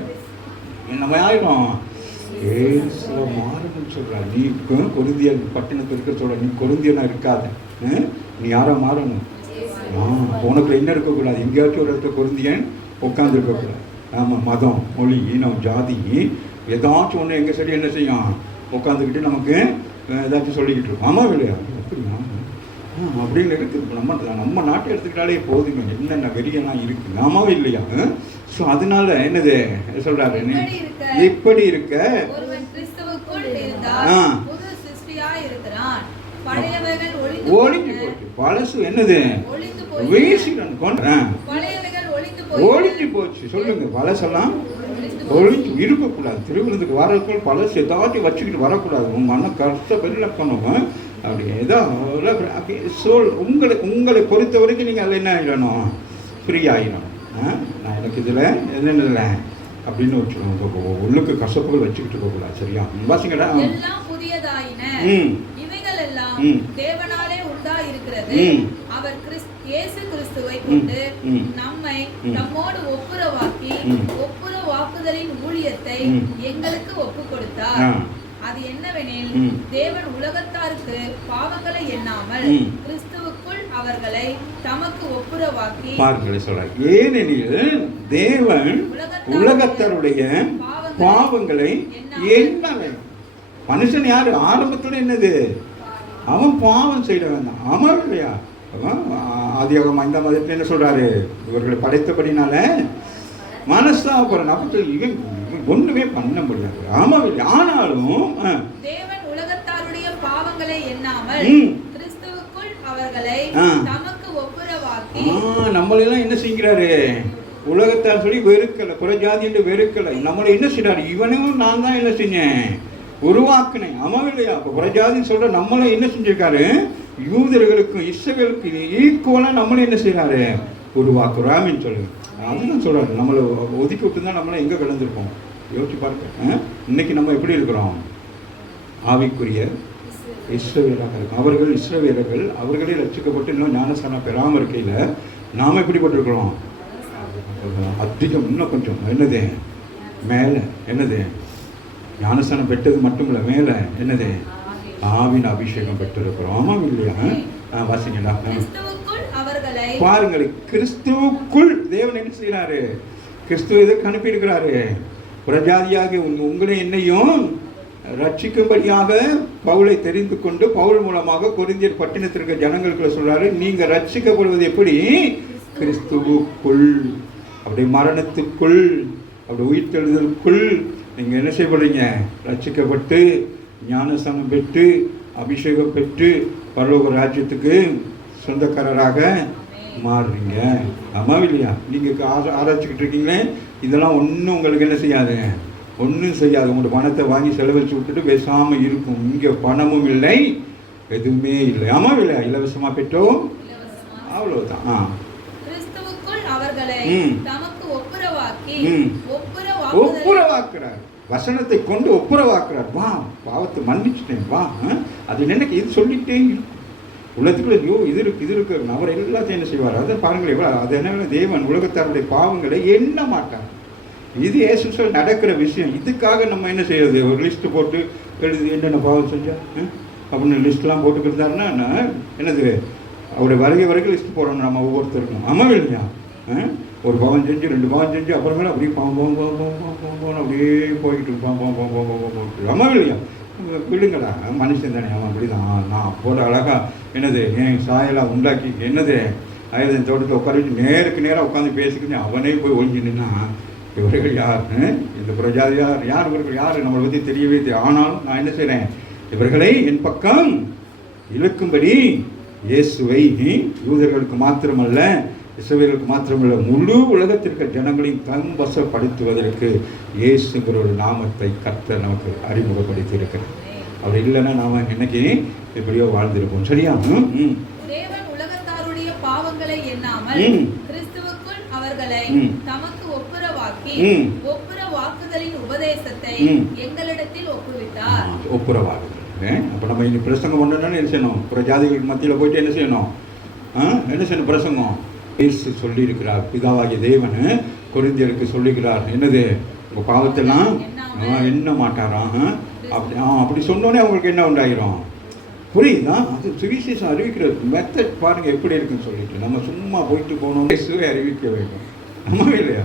நம்ம ஆயிடும் மாறணும்னு சொல்கிறேன். நீ கொரிந்தியர் பட்டணத்தில் இருக்க சொல்ற, நீ கொரிந்தியனா இருக்காத, நீ யாரா மாறணும். உனக்குள்ள என்ன இருக்கக்கூடாது? எங்கேயாச்சும் ஒரு இடத்துல கொரிந்தியன் உட்காந்துருக்கக்கூடாது. ஆமாம், மதம், மொழி, இனம், ஜாதி ஏதாச்சும் ஒன்று எங்கள் சைடு என்ன செய்யும், உட்காந்துக்கிட்டு நமக்கு ஏதாச்சும் சொல்லிக்கிட்டு இருக்கோம். ஆமாம் இல்லையா? அப்படியா அப்படின்னு இருக்குது. நம்ம நாட்டை எடுத்துக்கிட்டாலே போதுங்க, என்னென்ன வெறியெல்லாம் இருக்குது. ஆமாவும் இல்லையா? ஸோ அதனால என்னது சொல்றாரு, இப்படி இருக்க ஒளிஞ்சு போச்சு, பழசு என்னது ஒளிஞ்சு போச்சு. சொல்லுங்க, பழசெல்லாம் ஒளிஞ்சு இருக்கக்கூடாது. திருவிழந்துக்கு வரக்குள் பழசு ஏதாச்சும் வச்சுக்கிட்டு வரக்கூடாது. உங்க மன கஷ்டப்பட்டு பண்ணுவோம். அப்படி ஏதோ உங்களை பொறுத்த வரைக்கும் நீங்கள் அதில் என்ன ஆகிடணும், ஃப்ரீ ஆகிடணும். நான் எனக்கு இதில் என்னென்ன இல்லை அப்படின்னு வச்சுக்கணும். உள்ளுக்கு கசப்புகள் வச்சுக்கிட்டு இருக்கக்கூடாது. சரியா? வாசிங்கடா. தேவனாலே உண்டாயிருக்கிறது. அவர் இயேசு கிறிஸ்துவை கொண்டு நம்மை நம்மோடு ஒப்புரவாக்குதலின் ஊழியத்தை எங்களுக்கு ஒப்புக் கொடுத்தார். அது என்னவெனில், தேவன் உலகத்தாருக்கு பாவங்களை எண்ணாமல் கிறிஸ்துவுக்குள் அவர்களை தமக்கு ஒப்புரவாக்கி பாவங்களை சொல்றார். ஏனெனில் தேவன் உலகத்தாருடைய பாவங்களை எண்ணவே. மனுஷன் யாரு? ஆரம்பத்துல என்னது, அவன் பாவம் செய்ய வேண்டாம். ஆமா இல்லையா? ஆதியாகமம் 5ஆம் அதிகாரத்துல என்ன சொல்றாரு, இவர்களை படைத்தபடினால மனஸ்தாபப்படுற அப்படி இவன் ஒண்ணுமே பண்ண முடியாது. ஆமா இல்லை? ஆனாலும் தேவன் உலகத்தாருடைய பாவங்களை எண்ணாமல் கிறிஸ்துவுக்குள் அவர்களை தமக்கு ஒப்புரவாக்கி நம்மளெல்லாம் என்ன செய்கிறாரு, உலகத்தார் சொல்லி வெறுக்கல, புறஜாதி என்று வெறுக்கல. நம்மளை என்ன செய்யறாரு, இவனும் நான் தான் என்ன செஞ்சேன், உருவாக்கினேன். ஆமா இல்லையா? அப்ப புறஜாதின்னு சொல்ற நம்மளை என்ன செஞ்சிருக்காரு, யூதர்களுக்கும் இஸ்ரவேலுக்கு ஈக்குவலா நம்மளை என்ன செய்யறாரு, உருவாக்குறாமின்னு சொல்லுங்க. அதுதான் சொல்றாரு. நம்மளை ஒதுக்கி விட்டு தான் நம்மளை எங்க விளைஞ்சிருக்கோம் யோசிச்சு பாருங்க. இன்னைக்கு நம்ம எப்படி இருக்கிறோம், ஆவிக்குரிய இஸ்ரவேலாக இருக்கும். அவர்கள் இஸ்ரவேலர்கள், அவர்களே ரட்சிக்கப்பட்டு இன்னும் ஞானஸ்தானம் பெறாமல் இருக்கையில நாம எப்படிப்பட்டிருக்கிறோம், அதிகம் இன்னும் கொஞ்சம் என்னது மேலே, என்னது ஞானஸ்தானம் பெற்றது மட்டும் இல்லை, மேலே என்னது ஆவின் அபிஷேகம் பெற்றிருக்கிறோம். ஆமாம் இல்லையா? வாசிங்களா பாருங்கள். கிறிஸ்துவுக்குள் தேவன் என்ன செய்யறாரு, கிறிஸ்துவ இதற்கு அனுப்பி இருக்கிறாரு. புறஜாதியாக உங்களை என்னையும் ரட்சிக்கும்படியாக பவுலை தெரிந்து கொண்டு பவுல் மூலமாக கொரிந்தியர் பட்டினத்திற்கு ஜனங்களுக்கு சொல்றாரு, நீங்க ரட்சிக்கப்படுவது எப்படி, கிறிஸ்துவுக்குள். அப்படி மரணத்துக்குள், அப்படி உயிர்த்தெழுதலுக்குள் நீங்க என்ன செய்யப்படுறீங்க, ரட்சிக்கப்பட்டு ஞானஸ்தானம் பெற்று அபிஷேகம் பெற்று பரலோக ராஜ்யத்துக்கு சொந்தக்காரராக மாறுறீங்க. ஆமா இல்லையா? நீங்க ஆராய்ச்சிக்கிட்டு இருக்கீங்களே, இதெல்லாம் ஒன்றும் உங்களுக்கு என்ன செய்யாது, ஒன்றும் செய்யாது. உங்களோட பணத்தை வாங்கி செலவழிச்சு விட்டுட்டு பேசாம இருக்கும். இங்க பணமும் இல்லை, எதுவுமே இல்லை. ஆமா இல்லையா? இலவசமா பெற்றோம், அவ்வளவுதான். ஒப்புரவாக்குறார், வசனத்தை கொண்டு ஒப்புரவாக்குறார். வா, பாவத்தை மன்னிச்சுட்டேன், வா. அது எனக்கு இது சொல்லிட்டே உலகத்துக்குள்ள ஐயோ இது இருக்கு அவர் எல்லாத்தையும் என்ன செய்வார். அதை பாருங்களேன், அது என்ன, தேவன் உலகத்தாருடைய பாவங்களை எண்ண மாட்டார். இது இயேசு நடக்கிற விஷயம். இதுக்காக நம்ம என்ன செய்யறது, ஒரு லிஸ்ட் போட்டு எழுதி என்னென்ன பாவம் செஞ்சா அப்படின்னு லிஸ்ட்லாம் போட்டுக்கிட்டாருன்னா என்னது, அவருடைய வருகை வரைக்கும் லிஸ்ட் போடணும் நம்ம ஒவ்வொருத்தருக்கும். ஆமாம் இல்லையா? ஒரு பாவம் செஞ்சு 2 பாவம் செஞ்சு அப்புறமேல அப்படியே பாவம் அப்படியே போயிட்டு போயிட்டு. ஆமாம் இல்லையா? விடுங்களா, மனுஷன் தானே, அவன் அப்படிதான். நான் போட அழகா என்னது என் சாயலாக உண்டாக்கி என்னது ஆயுதம் தோட்டத்தை உட்கார வச்சு நேராக உட்காந்து பேசிக்கிட்டு அவனே போய் ஒழிஞ்சு நின்னா இவர்கள் யார், இந்த புறஜாதி யார் இவர்கள் யார் நம்மளை பற்றி தெரியவே தெரியும். ஆனாலும் நான் என்ன செய்கிறேன், இவர்களை என் பக்கம் இழுக்கும்படி இயேசுவை யூதர்களுக்கு மாத்திரமல்ல இஸ்ரவேலுக்கு மாத்திரமல்ல முழு உலகத்திற்கு ஜனங்களையும் தன்வசப்படுத்துவதற்கு இயேசுங்கிற ஒரு நாமத்தை கர்த்தர் நமக்கு அறிமுகப்படுத்தி இருக்கிறார். அவர் இல்லைன்னா நாம இன்னைக்கு எப்படியோ வாழ்ந்திருப்போம். சரியா? தேவன் உலகத்தாருடைய பாவங்களை எண்ணாமல் கிறிஸ்துவுக்குள் அவர்களை தமக்கு ஒப்புரவாக்கி ஒப்புரவாக்குதலின் உபதேசத்தை எங்களிடத்தில் ஒப்புவித்தார். ஒப்புரவாக்குதல். அப்ப நம்ம இனி பிரசங்கம் பண்ணணும்னு என்ன செய்யணும், புறஜாதிகளுக்கு மத்தியில் போயிட்டு என்ன செய்யணும், என்ன செய்யணும் பிரசங்கம். இயேசு சொல்லி இருக்கிறார், பிதாவாகிய தேவன் கொரிந்தியருக்கு சொல்லுகிறார், என்னது உங்க பாவத்தெல்லாம் எண்ண மாட்டாராம். அப்படி சொன்னோன்னே அவங்களுக்கு என்ன உண்டாயிரும், புரியுதா? அது சுவிசேஷம் அறிவிக்கிற மெத்தட் பாருங்க எப்படி இருக்குன்னு சொல்லிட்டு நம்ம சும்மா போயிட்டு போனோம், இயேசுவை அறிவிக்க வேண்டும். ஆமாவே இல்லையா?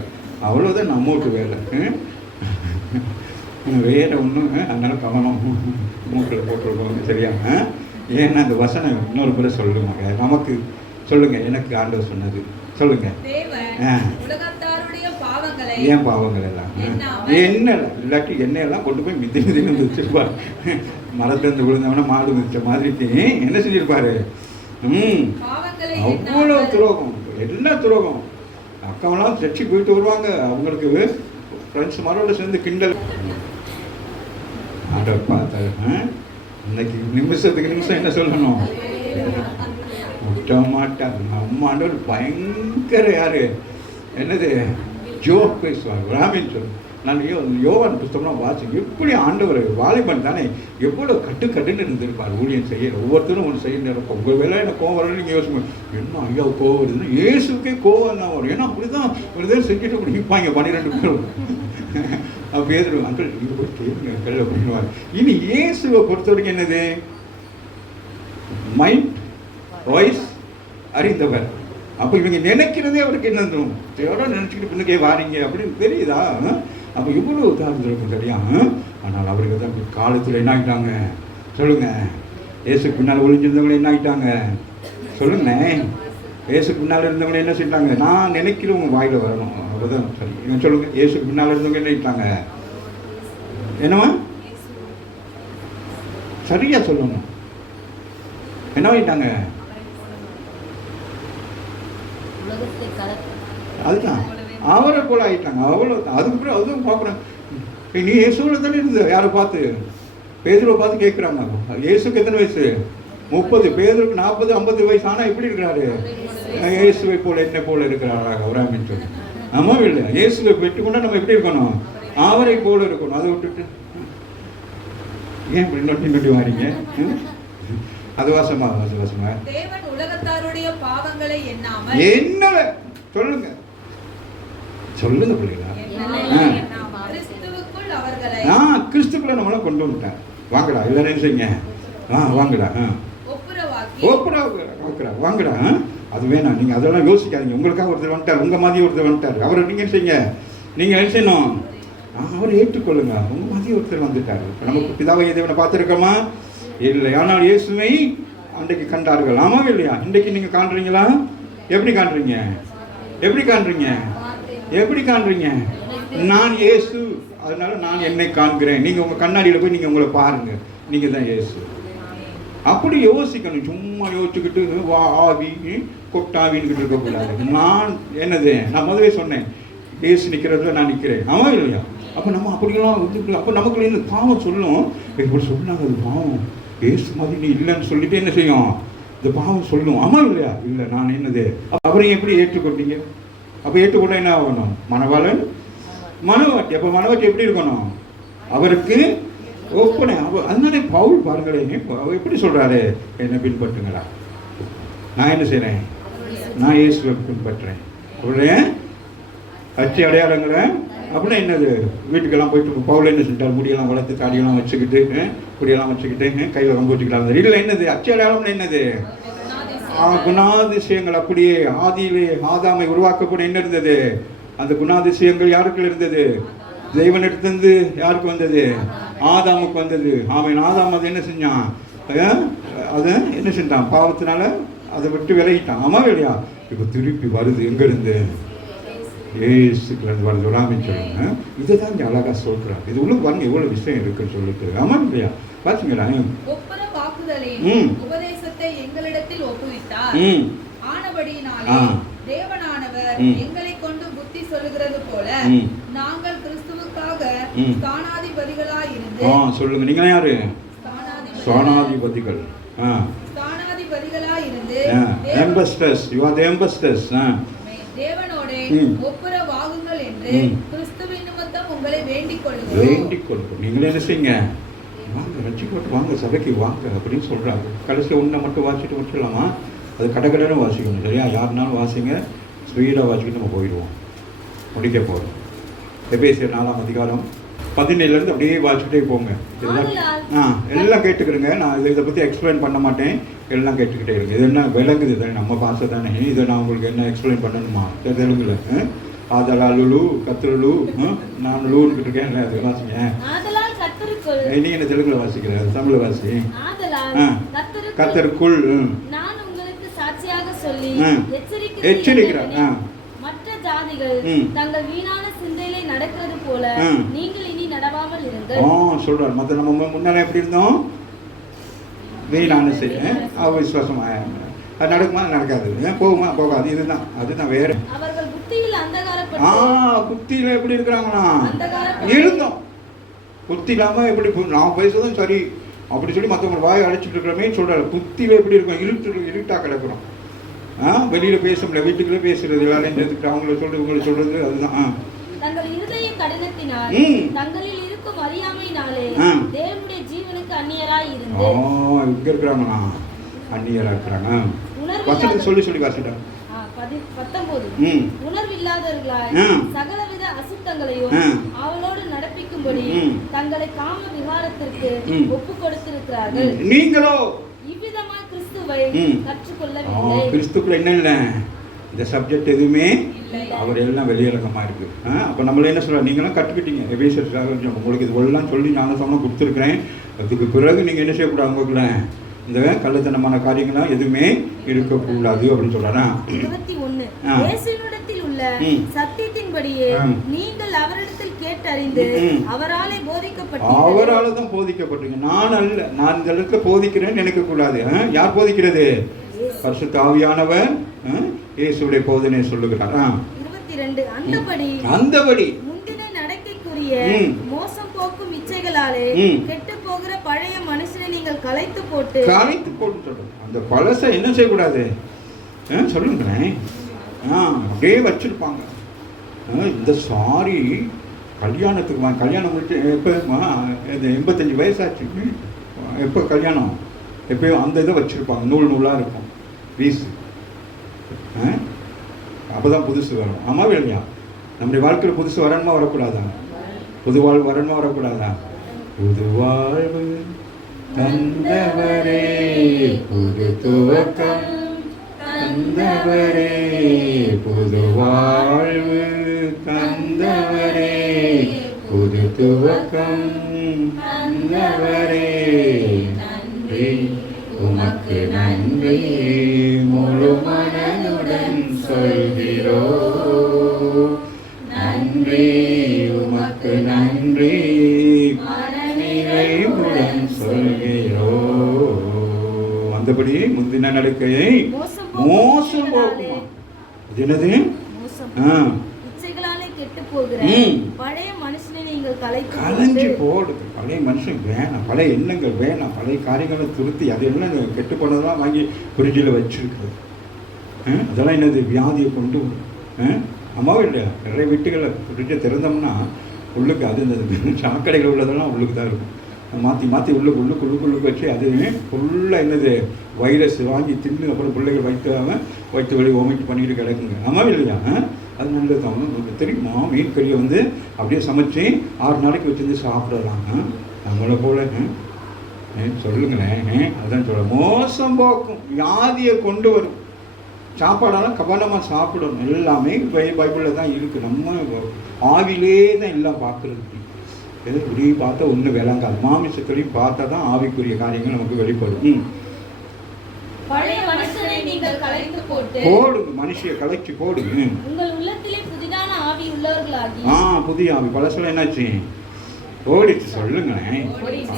அவ்வளோதான் நம்ம வீட்டு வேலை. வேற ஒன்றும் அதனால கவனம் மூக்கில் போட்டுருக்கோங்க. சரியா? ஏன்னா அந்த வசனம் இன்னொரு முறை சொல்லுங்க நமக்கு. சொல்லுங்க, எனக்கு ஆண்டவர் சொன்னது சொல்லுங்க. ஏன் பாவங்கள் எல்லாம் என்ன இல்லாட்டி எண்ணெயெல்லாம் கொண்டு போய் மிதி மிதின்னு வச்சிருப்பார். மரத்திலிருந்து விழுந்தவன மாடு மிதிச்ச மாதிரிக்கு என்ன செஞ்சிருப்பாரு? அவ்வளோ துரோகம், எல்லா துரோகம். அக்காவெல்லாம் சர்ச்சைக்கு போயிட்டு வருவாங்க, அவங்களுக்கு ஃப்ரெண்ட்ஸ் மரோட சேர்ந்து கிண்டல். ஆண்டவர் பார்த்தாரு, இன்னைக்கு நிமிஷத்துக்கு நிமிஷம் என்ன சொல்லணும்? விட்ட மாட்டார். நம்ம ஆண்டவர் பயங்கர யாரு? என்னது? ஜோக் பேசுவார். ராமின் சொல்லு. நான் யோவான் புத்தகம்லாம் வாசிங்க. எப்படி ஆண்டவர் வாலிபன் தானே எவ்வளோ கட்டுன்னு இருந்திருப்பார் ஊழியம் செய்ய. ஒவ்வொருத்தரும் ஒன்று செய்ய நினைப்போம். உங்கள் வேலை என்ன கோவம் வரலன்னு நீங்கள் யோசிப்போம். என்ன ஐயா கோவம் வருதுன்னா இயேசுக்கே கோவம் தான் வரும். ஏன்னா அப்படி தான் ஒரு பேர் செஞ்சுட்டு அப்படி நிற்பாங்க 12 பேரும். அப்போ எதிரும் அங்கிள் நீங்கள் போய் கேளுங்க அங்கிள் அப்படின்வாங்க. இனி இயேசுவை பொறுத்த வரைக்கும் என்னது? மைண்ட் வாய்ஸ் அறிந்தவர். அப்போ இவங்க நினைக்கிறதே அவருக்கு என்ன தோணும்? தேவை நினச்சிக்கிட்டு பின்னுக்கே வாரீங்க அப்படின்னு தெரியுதா? அப்போ இவ்வளோ உதாரணம் இருக்கும். சரியா? ஆனால் அவருக்கு தான் காலத்தில் என்ன ஆகிட்டாங்க சொல்லுங்க? ஏசுக்கு பின்னால் ஒளிஞ்சிருந்தவங்க என்ன ஆகிட்டாங்க சொல்லுங்க? ஏசுக்கு பின்னால் இருந்தவங்க என்ன செஞ்சாங்க? நான் நினைக்கிறவங்க வாயில் வரணும். அவ்வளோதான். சரி, நீங்கள் சொல்லுங்க. ஏசுக்கு பின்னால் இருந்தவங்க என்ன ஆகிட்டாங்க? என்னவா? சரியா சொல்லணும். என்ன ஆகிட்டாங்க? அதுதான் அவரை போல ஆகிட்டாங்க. அவ்வளோ. அதுக்கு பிறகு அதுவும் பார்க்குறேன். நீ இயேசுவில் தானே இருந்த? யாரை பார்த்து? பேதுருவை பார்த்து கேட்குறாங்க. இயேசுக்கு எத்தனை வயசு? 30. பேதுருக்கு 40 50 வயசு. ஆனால் எப்படி இருக்கிறாரு? இயேசுவை போல என்ன போல இருக்கிறாரா அவராமின்னு சொல்லி. ஆமாம் இல்லை? இயேசுவை பெற்றுக்கொண்டா நம்ம எப்படி இருக்கணும்? அவரை போல இருக்கணும். அதை விட்டுட்டு ஏன் இப்படி நொட்டி வாரீங்க? அது வாசமா தேவன் உலகத்தாருடைய பாவங்களை எண்ணாமல் என்ன சொல்லுங்க சொல்லுங்க பிள்ளைங்களா? கிறிஸ்துவுக்குள் அவர்களை கிறிஸ்துக்குள்ள நம்மள கொண்டு வந்துட்டார். வாங்கடா எல்லாரும் செய்யுங்க. வாங்கடா வாங்கடா. அது வேணாம். நீங்க அதெல்லாம் யோசிக்காதீங்க. உங்களுக்காக ஒருத்தர் வந்துட்டார். உங்க மாதிரி ஒருத்தர் வந்துட்டார். அவரை நீங்க செய்யுங்க. நீங்க என்ன செய்யணும்? அவரை ஏற்றுக்கொள்ளுங்க. உங்க மாதிரி ஒருத்தர் வந்துட்டாரு. நமக்கு பிதாவை தேவனை பார்த்துருக்கோமா? இல்லை. ஆனால் இயேசுவை அன்றைக்கு கண்டார்கள். ஆமாவே இல்லையா? இன்றைக்கு நீங்க காண்றீங்களா? எப்படி காண்றீங்க? எப்படி காண்றீங்க? எப்படி காண்றீங்க? நான் இயேசு, அதனால நான் என்னை காண்கிறேன். நீங்க உங்க கண்ணாடியில போய் நீங்க உங்களை பாருங்க. நீங்க தான் இயேசு. அப்படி யோசிக்கணும். சும்மா யோசிச்சுக்கிட்டு வா ஆவி கொட்டாவின்னு இருக்கக்கூடாது. நான் என்னது? நான் முதவே சொன்னேன், இயேசு நிற்கிறதுல நான் நிற்கிறேன். ஆமா இல்லையா? அப்போ நம்ம அப்படிலாம் வந்து அப்போ நமக்கு என்ன பாவம் சொல்லும்? இப்படி சொன்னாங்க அது பாவம். ஏசு மாதிரி நீ இல்லைன்னு சொல்லிட்டு என்ன செய்யும்? இந்த பாவம் சொல்லும். ஆமா இல்லையா? இல்லை நான் என்னது? அவரையும் எப்படி ஏற்றுக்கொண்டீங்க? அப்போ ஏற்றுக்கொண்டா என்ன ஆகணும்? மனவாளன் மனவாட்டி. அப்போ மனவாட்டி எப்படி இருக்கணும்? அவருக்கு ஒப்பனை. அதனாலே பவுல் பாருங்களேன், அவர் எப்படி சொல்றாரு? என்னை பின்பற்றுங்களா? நான் என்ன செய்கிறேன்? நான் இயேசுவை பின்பற்றுறேன். அவருடைய அச்சு அடையாளங்களை அப்படின்னா என்னது? வீட்டுக்கெல்லாம் போயிட்டு பவுல் என்ன செஞ்சார்? முடியெல்லாம் வளர்த்து தாடியெல்லாம் வச்சுக்கிட்டு குடியெல்லாம் வச்சுக்கிட்டு கையில் கம்பு வச்சுக்கலாம். இல்லை என்னது? அச்சு அடையாளம் என்னது? குணாதிசயங்கள். அப்படியே ஆதியிலே ஆதாமை உருவாக்கப்பட என்ன இருந்தது? அந்த குணாதிசயங்கள் யாருக்குள்ள இருந்தது? தெய்வனிடத்திலிருந்து யாருக்கு வந்தது? ஆதாமுக்கு வந்தது. அவன் ஆதாம் அதை என்ன செஞ்சான்? அதை என்ன செஞ்சான்? பாவத்தினால அதை விட்டு விலகிட்டான். ஆமா இல்லையா? இப்போ திருப்பி வருது. எங்கிருந்து? ஏசுக்குலேருந்து வருது. ராமின்னு சொல்லுங்க. இதை தான் இங்கே அழகாக சொல்கிறாங்க. இது உள்ள பாருங்க எவ்வளோ விஷயம் இருக்குன்னு சொல்லிட்டு. ஆமா இல்லையா? பார்த்தீங்களா? உபதேசத்தை எங்களிடத்தில் ஒப்புவித்தார். ஆனபடியினாலே தேவனானவர் எங்களை கொண்டு புத்தி சொல்லுகிறது போல நாங்கள் கிறிஸ்துவுக்காக ஸ்தானாதிபதிகளாய் இருந்து. சொல்லுங்க, நீங்க யாரு? ஸ்தானாதிபதிகள். ஸ்தானாதிபதிகளாய் இருந்து ambassadors. You are the ambassadors. தேவனோட ஒப்புரவாகுங்கள் என்று கிறிஸ்துவின் நிமித்தம் உங்களை வேண்டிக் கொள்ளுங்கள். நீங்களே என்ன செய்யுங்க? வாங்க ரட்சிக்கப்பட்டு வாங்க, சபைக்கு வாங்க அப்படின்னு சொல்றாங்க. கடைசியில் ஒன்றை மட்டும் வாசிட்டு முடிச்சிடலாமா? அது கடற்கடன்னு வாசிக்கணும். சரியா? யாருனாலும் வாசிங்க. ஸ்பீடாக வாசிக்கிட்டு நம்ம போயிடுவோம். முடிக்க போகிறோம். எபேசியர் 4ஆம் அதிகாரம் 17 அப்படியே வாசிக்கிட்டே போங்க. எல்லாம் கேட்டுக்கிறேங்க. நான் இதை பற்றி எக்ஸ்பிளைன் பண்ண மாட்டேன். எல்லாம் கேட்டுக்கிட்டே இருங்க. இது என்ன விளங்குது தானே? நம்ம பாசை தானே. இதை நான் உங்களுக்கு என்ன எக்ஸ்பிளைன் பண்ணணுமா? தெலுங்குல ஆதலால் லுலு கத்திரலு நான் லூன்னு இருக்கேன் அது வாசிங்க. ஆதலால் கர்த்தருக்குள். நீ என்ன தெலுங்குல வாசிக்கிற? தமிழ்ல வாசி. ஆதலால் கர்த்தருக்குள் நான் உங்களுக்கு சாட்சியாக சொல்லி எச்சரிக்கிறேன். மற்ற ஜாதிகள் தங்கள் வீணான சிந்தையிலே நடக்கிறது போல நீங்கள் இனி நடவாமல் இருங்கள். சொல்றாரு. மத்த நம்ம முன்னால எப்படி இருந்தோம்? வீணான அவிசுவாசமா. அது நடக்குமா? நடக்காது. போகுமா? போகாது. அதுதான் வேற. அவர்கள் புத்தியில் அந்தகாரப்பட்டு. புத்தியில எப்படி இருக்கிறாங்கன்னா இருந்தோம். புத்தி இல்லாம எப்படி நான் பேசுறதும் சரி அப்படி சொல்லி மற்றவங்க வாயை அழைச்சிட்டு இருக்கிறமே சொல்றாரு. புத்தியில எப்படி இருக்கும்? இருட்டா கிடக்கிறோம். வெளியில பேச முடியல, வீட்டுக்குள்ளே பேசுறது, எல்லாரையும் சேர்த்துக்கிட்டு அவங்கள சொல்றது இவங்களை சொல்றது. அதுதான் தங்கள் இருதய கடினத்தினால் தங்களில் இருக்கும் அறியாமையினாலே தேவனுடைய ஜீவனுக்கு அந்நியராய் இருந்து. இங்க இருக்கிறாங்கண்ணா, அந்நியரா இருக்கிறாங்க. வசனத்தை சொல்லி வாசிட்டாங்க. 19 உணர்வில்லாதவர்களாய் சகலவித அசுத்தங்களையும் அவளோடு நடப்பிக்கும்படி தங்களை காம விகாரத்திற்கு ஒப்பு கொடுத்திருக்கிறார்கள். நீங்களோ இவ்விதமாய் கிறிஸ்துவை கற்றுக்கொள்ளவில்லை. கிறிஸ்துக்குள்ள என்ன இல்லை? இந்த சப்ஜெக்ட் எதுவுமே அவர் எல்லாம் வெளியிலகமா இருக்கு. அப்ப நம்மள என்ன சொல்ற? நீங்களாம் கற்றுக்கிட்டீங்க. உங்களுக்கு இது எல்லாம் சொல்லி ஞானசமம் கொடுத்துருக்கிறேன். அதுக்கு பிறகு நீங்க என்ன செய்யக்கூடாது? உங்களுக்குள்ள இந்த கள்ளத்தனமான காரியங்கள்லாம் எதுவுமே இருக்கக்கூடாது அப்படின்னு சொல்றாரா? 21 இயேசுவினிடத்தில் உள்ள சத்தியத்தின்படியே நீங்கள் அவரிடத்தில் கேட்டறிந்து அவராலே போதிக்கப்பட்டீர்கள். அவரால தான் போதிக்கப்பட்டீங்க. நான் அல்ல. நான் இந்த இடத்துல போதிக்கிறேன்னு நினைக்க கூடாது. யார் போதிக்கிறது? பரிசுத்த ஆவியானவர் இயேசுவுடைய போதனை சொல்லுகிறார். 22 அந்தபடி முந்தின நடக்கைக்குரிய மோசம் போக்கும் இச்சைகளாலே கெட்டு போகிற பழைய மனுஷனை நீங்கள் கலைத்து போட்டு சொல்றோம். அந்த பழசை என்ன செய்யக்கூடாது? சொல்லுங்களேன். அப்படியே வச்சிருப்பாங்க. இந்த சாரி கல்யாணத்துக்கு கல்யாணம் முடிச்சு எப்போ 85 வயசாச்சு. எப்போ கல்யாணம்? எப்பயும் அந்த இதை வச்சிருப்பாங்க. நூலாக இருக்கும் வீசு. அப்போதான் புதுசு வரும். ஆமாம் இல்லையா? நம்முடைய வாழ்க்கையில் புதுசு வரணுமா வரக்கூடாதா? புது வாழ்வு வரணுமா வரக்கூடாதா? புது வாழ்வு தந்தவரே, புது துவக்கம் தந்தவரே, புது வாழ்வு தந்தவரே, புது துவக்கம் தந்தவரே, நன்றி உமக்கு நன்றி முழு மனதுடன் சொல்கிறோ. நன்றி உமக்கு நன்றி மனநிறைவுடன் சொல்கிறோ. அந்தபடி முந்தின நடக்கையை மோசம் போகுமா? என்னது? பழைய மனுஷனை நீங்கள் கலைஞ்சு போடுது. பழைய மனுஷன் வேணாம், பழைய எண்ணங்கள் வேணாம், பழைய காரியங்களை திருத்தி அதெல்லாம் கெட்டு போனதெல்லாம் வாங்கி ஃப்ரிட்ஜில் வச்சிருக்கிறது. அதெல்லாம் என்னது? வியாதியை கொண்டு வரும். அம்மாவே இல்லையா? நிறைய வீட்டுகளில் ஃப்ரிட்ஜை திறந்தோம்னா உள்ளுக்கு அது இந்த சாக்கடைகள் உள்ளதெல்லாம் உள்ளுக்கு தான் இருக்கும். மாற்றி உள்ளுக்கு வச்சு அதுவுமே ஃபுல்லாக என்னது? வைரஸ் வாங்கி தின்னு அப்புறம் பிள்ளைகள் வயிற்று வலி ஓமிட் பண்ணிட்டு கிடக்குங்க. அம்மாவே இல்லையா? அது நல்லது தான். உங்களுக்கு தெரியுமா? மீன் கறியை அப்படியே சமைச்சு 6 நாளைக்கு வச்சுருந்து சாப்பிடலாம். நம்மளை போல சொல்லுங்களேன். அதுதான் சொல்ல மோசம் போக்கும், வியாதியை கொண்டு வரும். சாப்பாடெல்லாம் கவனமாக சாப்பிடணும். எல்லாமே பைபிளில் தான் இருக்குது. நம்ம ஆவிலே தான் எல்லாம் பார்க்குறது. எது இப்படி பார்த்தா ஒன்றும் விளங்காது. மாமிசத்துலையும் பார்த்தா தான் ஆவிக்குரிய காரியங்கள் நமக்கு வெளிப்படும். பழைய மனுஷனை நீங்கள் கலைத்து போட்டு போடுங்க. மனுஷியை கலைச்சு போடுங்க. உங்கள் உள்ளத்திலே புதிதான ஆவி உள்ளவர்களாகி. புதிய ஆவி. பழசெல்லாம் என்னாச்சு? ஓடிச்சு. சொல்லுங்களேன்.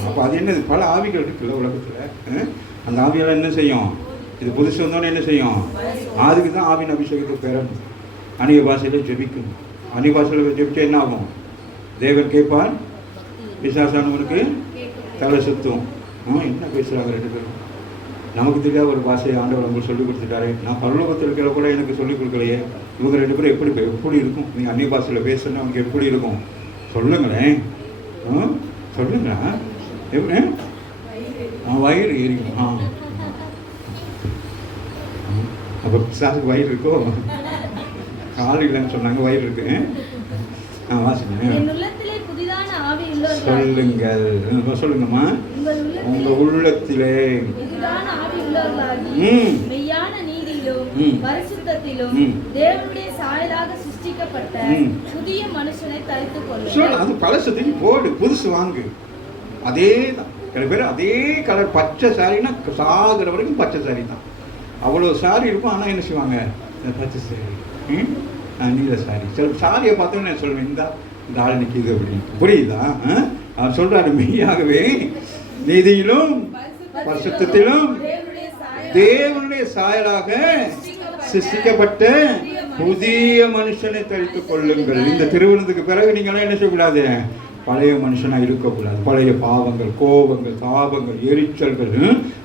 அப்போ அது என்னது? பல ஆவிகள் இருக்குல்ல உலகத்தில். அந்த ஆவியெல்லாம் என்ன செய்யும்? இது புதுசு வந்தோன்னே என்ன செய்யும்? அதுக்கு தான் ஆவின் அபிஷேகத்தை பெறணும். அந்நிய பாஷையில் ஜெபிக்கணும். அந்நிய பாஷையில் ஜெபிச்சா என்ன ஆகும்? தேவன் கேட்பார், பிசாசானவனுக்கு தலை சுத்தும். என்ன பேசுகிறாங்க 2 பேரும்? நமக்கு தெரியாத ஒரு பாஷையை ஆண்டவர் உங்களுக்கு சொல்லிக் கொடுத்துட்டாரு. நான் பரலோகத்தில் இருக்கிற கூட எனக்கு சொல்லிக் கொடுக்கலையே. இவங்க 2 பேரும் எப்படி இருக்கும்? நீங்கள் அந்நிய பாஷையில் பேசுனா அவனுக்கு எப்படி இருக்கும்? சொல்லுங்களேன். சொல்லுங்களா? எப்படி? வயிறு எரிக்கும். அப்போ பிசாசுக்கு வயிறு இருக்கோ? கால் இல்லைன்னு சொன்னாங்க, வயிறு இருக்கு. சொல்லுங்கள். சொல்லுங்கம்மா. உங்க உள்ளத்திலே மெய்யான நீதியிலும் பரிசுத்தத்திலும் தேவனுடைய சாயலாக சிருஷ்டிக்கப்பட்ட புதிய மனுஷனை தரித்துக் கொள்ளுங்கள். அது பழசத்துக்கு போடு, புதுசு வாங்கு. அதே தான். சில பேர் அதே கலர் பச்சை சாரின்னா சாகிற வரைக்கும் பச்சை சாரி தான். அவ்வளோ சாரி இருக்கும். ஆனால் என்ன செய்வாங்க, பச்சை சாரி, நீல சாரி. சில சாரியை பார்த்தோன்னு நான் சொல்லுவேன், இந்த ஆள் நிற்கிது அப்படின்னு. புரியுதா? அவர் சொல்றாரு, மெய்யாகவே நீதியிலும் பரிசுத்தத்திலும் தேவனுடைய சாயலாக சிருஷ்டிக்கப்பட்ட புதிய மனுஷனை தரித்துக் கொள்ளுங்கள். இந்த திருவிழத்துக்கு பிறகு நீங்களாம் என்ன செய்யக்கூடாது, பழைய மனுஷனா இருக்கக்கூடாது. பழைய பாவங்கள், கோபங்கள், தாபங்கள், எரிச்சல்கள்,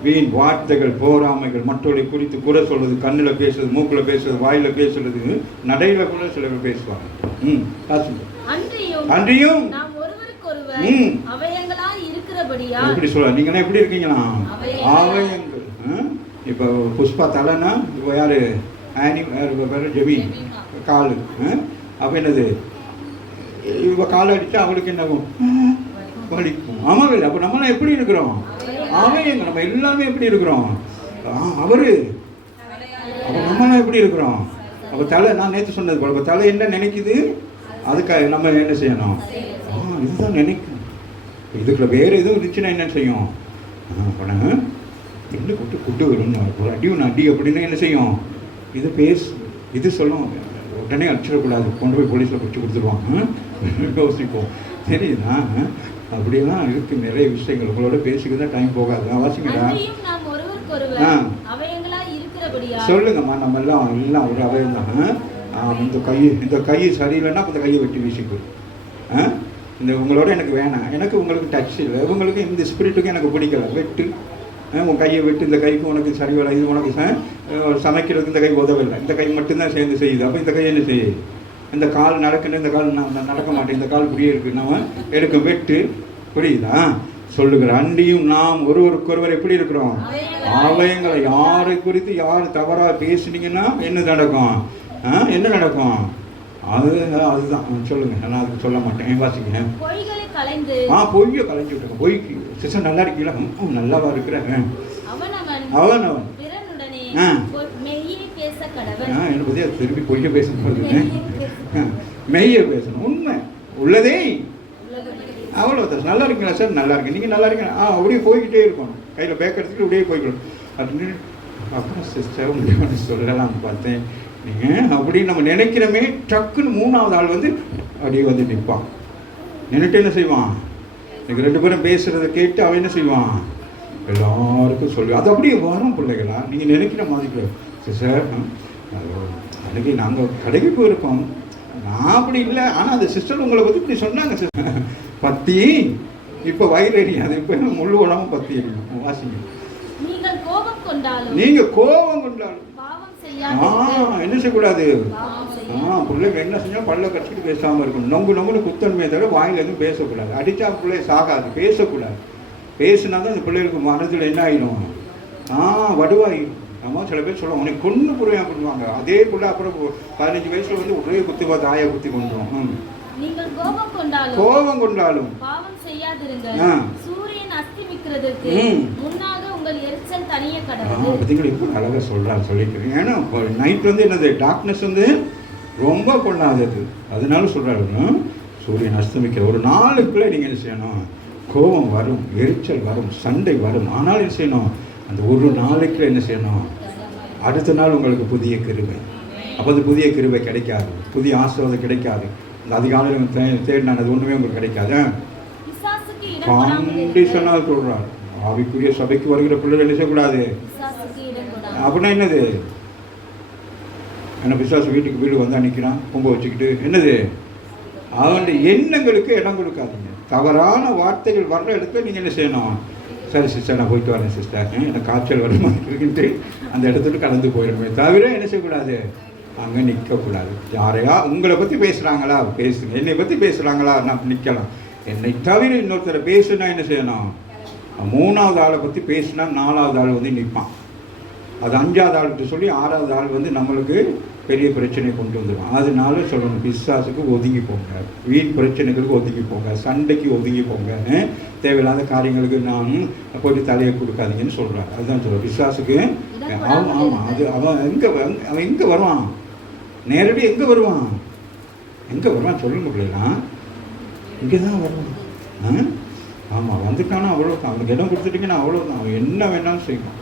வீண் வார்த்தைகள், போராமைகள், மற்றவர்களை குறித்து குறை சொல்றது, கண்ணில் பேசுறது, மூக்கில் பேசுறது, வாயில பேசுறது, நடையில கூட சில பேர் பேசுவாங்க. அன்றியும் எப்படி சொல்ல, நீங்க எப்படி இருக்கீங்களா, அவயங்கள். இப்போ புஷ்பா தலைனா, இப்போ யாரு ஜெபி காலு. அப்போ என்னது, இவ காலை அடிச்சா அவளுக்கு என்ன வலிக்கும். ஆமாவே. அப்போ நம்மளாம் எப்படி இருக்கிறோம், அவயங்க. நம்ம எல்லாமே எப்படி இருக்கிறோம், அவரு. அப்போ நம்மளாம் எப்படி இருக்கிறோம். அப்போ தலை, நான் நேற்று சொன்னது போல, அப்போ தலை என்ன நினைக்குது, அதுக்காக நம்ம என்ன செய்யணும், இதுதான் நினைக்கும். இதுக்குள்ள வேறு எதுவும் இருந்துச்சுன்னா என்ன செய்யும், என்ன கொட்டு குட்டு வரும், ஒரு அடி ஒன்று அடி அப்படின்னு என்ன செய்யும், இது பேசு, இது சொல்லும். உடனே அடிச்சிடக்கூடாது, கொண்டு போய் போலீஸில் பிடிச்சி கொடுத்துருவாங்க. யோசிப்போம். தெரியுதா? அப்படியெல்லாம் இருக்கு நிறைய விஷயங்கள். உங்களோட பேசிக்கிட்டு தான் டைம் போகாது. வாசிங்களா? சொல்லுங்கம்மா. நம்ம எல்லாம் ஒரு அவயம் தான். இந்த கை சரியில்லைன்னா இந்த கையை வெட்டி வீசிக்கும். இந்த உங்களோட எனக்கு வேணாம், எனக்கு உங்களுக்கு டச் இல்லை, இவங்களுக்கு இந்த ஸ்பிரிட்டுக்கும் எனக்கு பிடிக்கல, வெட்டு, உன் கையை விட்டு, இந்த கைக்கு உனக்கு சரி வர, இது உனக்கு சமைக்கிறதுக்கு இந்த கை உதவில்லை, இந்த கை மட்டும்தான் சேர்ந்து செய்யுது. அப்போ இந்த கை என்ன செய்யுது, இந்த கால் நடக்கணும், இந்த கால் நான் நடக்க மாட்டேன், இந்த கால் இப்படியே இருக்கு, நம்ம எடுக்க வெட்டு. புரியுதா? சொல்லுகிற அன்றியும் நாம் ஒருவருக்கொருவர் எப்படி இருக்கிறோம், அவயங்களை. யாரை குறித்து யார் தவறாக பேசுனீங்கன்னா என்ன நடக்கும், என்ன நடக்கும், அதுதான் சொல்லுங்க. நான் அதுக்கு சொல்ல மாட்டேன். வாசிங்க. பொய்யை கலைஞ்சு விட்டுருங்க. பொய்க்கு சிஸ்டர் நல்லா இருக்கீங்களா, நல்லாவா இருக்கிறேன், அவன் என்ன பத்தி திருப்பி பொய்ய பேசணும், மெய்ய பேசணும், உண்மை உள்ளதே. அவ்வளோ நல்லா இருக்கீங்களா சார், நல்லா இருக்கு, நீங்கள் நல்லா இருக்கீங்க, அப்படியே போய்கிட்டே இருக்கணும். கையில் பேக் எடுத்துட்டு அப்படியே போய்க்கணும் அப்படின்னு. அப்புறம் சிஸ்டர் உங்களுக்கு சொல்லலாம் பார்த்தேன், நீங்கள் அப்படின்னு நம்ம நினைக்கிறோமே, டக்குன்னு மூணாவது ஆள் வந்து அப்படியே வந்து நிற்பான். நின்றுட்டு என்ன செய்வான், எனக்கு ரெண்டு பேரும் பேசுகிறத கேட்டு அவன் என்ன செய்வான், எல்லாருக்கும் சொல்லுவான். அது அப்படியே வரும் பிள்ளைகளா, நீங்கள் நினைக்கிற மாதிரி. சார் அன்றைக்கி நாங்கள் கடைக்கு போயிருக்கோம், நான் அப்படி இல்லை, ஆனால் அந்த சிஸ்டர் உங்களை பற்றி இப்படி சொன்னாங்க சார், பத்தி இப்போ வயிறு எரியாது, இப்போ முழு உடம்பும் பத்தி எரியும். வாசிங்க. நீங்கள் கோபம் கொண்டாலும் என்ன செய்யக்கூடாது, பிள்ளைங்க என்ன செஞ்சால் பல்ல கடிச்சிட்டு பேசாமல் இருக்கணும். நொங்குன்னு குத்தன்மையை தவிர வாயில் எதுவும் பேசக்கூடாது. அடித்தா பிள்ளை சாகாது, பேசக்கூடாது. பேசினா தான் அந்த பிள்ளைகளுக்கு மனதில் என்ன ஆகிடும், வடுவாயிடும். நம்ம சில பேர் சொல்லுவாங்க, உனக்கு கொண்டு புரியா பண்ணுவாங்க. அதே பிள்ளை அப்புறம் 15 வயசுல வந்து ஒரே குத்தி பார்த்து ஆயா குத்தி கொண்டுரும். கோபம் கொண்டாலும் பாவம் செய்யாதிருங்கள், சூரியன் அஸ்தமிக்கிறதுக்கு முன்னாக உங்கள் எரிச்சல் தனிய கடவுள். பார்த்தீங்களா, இப்போ அழகாக சொல்லிக்கிறேன். ஏன்னா நைட் வந்து என்னது, டார்க்னஸ் வந்து ரொம்ப பொண்ணாதது, அதனால சொல்கிறாரு சூரியன் அஸ்தமிக்கிற ஒரு நாளுக்குள்ளே நீங்கள் என்ன செய்யணும், கோபம் வரும், எரிச்சல் வரும், சண்டை வரும். ஆனால் என்ன செய்யணும், அந்த ஒரு நாளைக்குள்ள என்ன செய்யணும், அடுத்த நாள் உங்களுக்கு புதிய கிருபை. அப்போ அது புதிய கிருபை கிடைக்காது, புதிய ஆசீர்வாதம் கிடைக்காது. இந்த அதிகாலையில் தேடினா அது ஒன்றுமே உங்களுக்கு கிடைக்காது. கண்டிஷனாக சொல்கிறார், ஆவிக்குரிய சபைக்கு வருகிற பிள்ளைகள் என்ன செய்யக்கூடாது அப்படின்னா என்னது, என்ன பிசாசு வீட்டுக்கு வீடு வந்து நிற்கிறான் கும்ப வச்சுக்கிட்டு, என்னது அவனுடைய எண்ணங்களுக்கு இடம் கொடுக்காதீங்க. தவறான வார்த்தைகள் வர்ற இடத்துல நீங்கள் என்ன செய்யணும், சரி சிஸ்டர் நான் போயிட்டு வரேன் சிஸ்டர், எனக்கு காய்ச்சல் வர மாதிரி இருக்குன்ட்டு அந்த இடத்துல கடந்து போயிடுமே தவிர என்ன செய்யக்கூடாது, அங்கே நிற்கக்கூடாது. யாரையா உங்களை பற்றி பேசுகிறாங்களா பேசுங்க, என்னை பற்றி பேசுகிறாங்களா நான் நிற்கலாம். என்னை தவிர இன்னொருத்தரை பேசுனா என்ன செய்யணும், மூணாவது ஆளை பற்றி பேசுனா 4வது ஆள் வந்து நிற்பான். அது 5வது ஆள்கிட்ட சொல்லி 6வது ஆள் வந்து நம்மளுக்கு பெரிய பிரச்சனையை கொண்டு வந்துடும். அதனால சொல்லணும், பிசாசுக்கு ஒதுங்கி போங்க, வீண் பிரச்சனைகளுக்கு ஒதுங்கி போங்க, சண்டைக்கு ஒதுங்கி போங்க, தேவையில்லாத காரியங்களுக்கு நான் போய்ட்டு தலையை கொடுக்காதீங்கன்னு சொல்கிறார். அதுதான் சொல்கிறேன் பிசாசுக்கு. ஆமாம், அது அவன் எங்கே வருவான், நேரடி எங்கே வருவான் சொல்ல முடியலனா இங்கே தான் வருவான். ஆமாம், வந்துட்டானா அவ்வளோதான், அவனுக்கு இடம் கொடுத்துட்டிங்கன்னா அவ்வளோதான், அவன் என்ன வேணாலும் செய்வான்.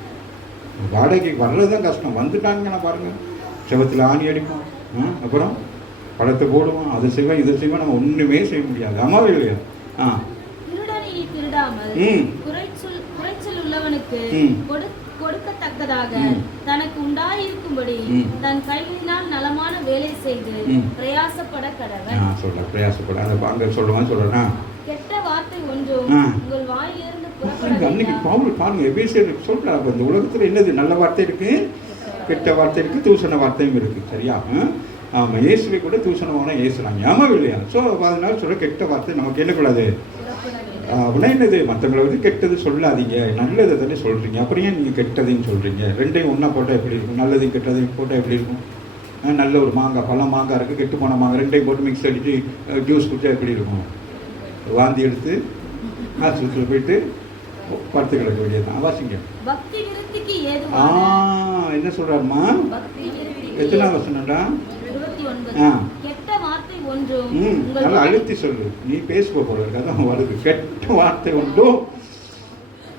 வாடகைக்கு வர்றது தான் கஷ்டம், வந்துட்டாங்கன்னா பாருங்கள், செவத்தில் ஆணி அடிப்பான், அப்புறம் படத்தை போடுவான், அதை செய்வான் இதை செய்வான், நம்ம ஒன்றுமே செய்ய முடியாது. அம்மாவே இல்லையா? குறைச்சல் உள்ளவனுக்கு கொடுக்கத்தக்கதாக தனக்கு உண்டாயிருக்கும்படி தன் கைகளினால் நலமான வேலை செய்து பிரயாசப்பட கடவன். பிரயாசப்பட அங்க சொல்றேன், கெட்ட வார்த்தை ஒன்றும் உங்கள் வாயிலிருந்து புறப்பட அன்னைக்கு பவுல் பாருங்க எபேசியர் சொல்றாரு, இந்த உலகத்துல என்னது நல்ல வார்த்தை இருக்கு, கெட்ட வார்த்தை இருக்கு, தூசண வார்த்தையும் இருக்கு. சரியா? ஆமா, இயேசுவை கூட தூசணமான ஏசுறாங்க. ஆமா இல்லையா? ஸோ அதனால சொல்ற கெட்ட வார்த்தை நமக்கு என்னக்கூடாது அப்படின்னா என்னது, மற்றவங்களை வந்து கெட்டது சொல்லாதீங்க, நல்லதை தானே சொல்கிறீங்க, அப்புறம் ஏன் நீங்கள் கெட்டதையும் சொல்கிறீங்க? ரெண்டையும் ஒன்றா போட்டால் எப்படி இருக்கும்? நல்லதையும் கெட்டதையும் போட்டால் எப்படி இருக்கும்? நல்ல ஒரு மாங்காய், பழம் மாங்காய் இருக்குது, கெட்டு போன மாங்காய், ரெண்டையும் போட்டு மிக்ஸ் அடித்து ஜூஸ் குடிச்சா எப்படி இருக்கும்? வாந்தி எடுத்து ஆஸ்பத்திரியில் போயிட்டு படுத்து கிடக்க வேண்டியதுதான். வாசிங்க. என்ன சொல்கிறாருமா? எத்தனை வசனம்டா? நல்லா அழுத்தி சொல்லு, நீ பேசுவ போல இருக்காது வருது. கெட்ட வார்த்தை ஒன்றும்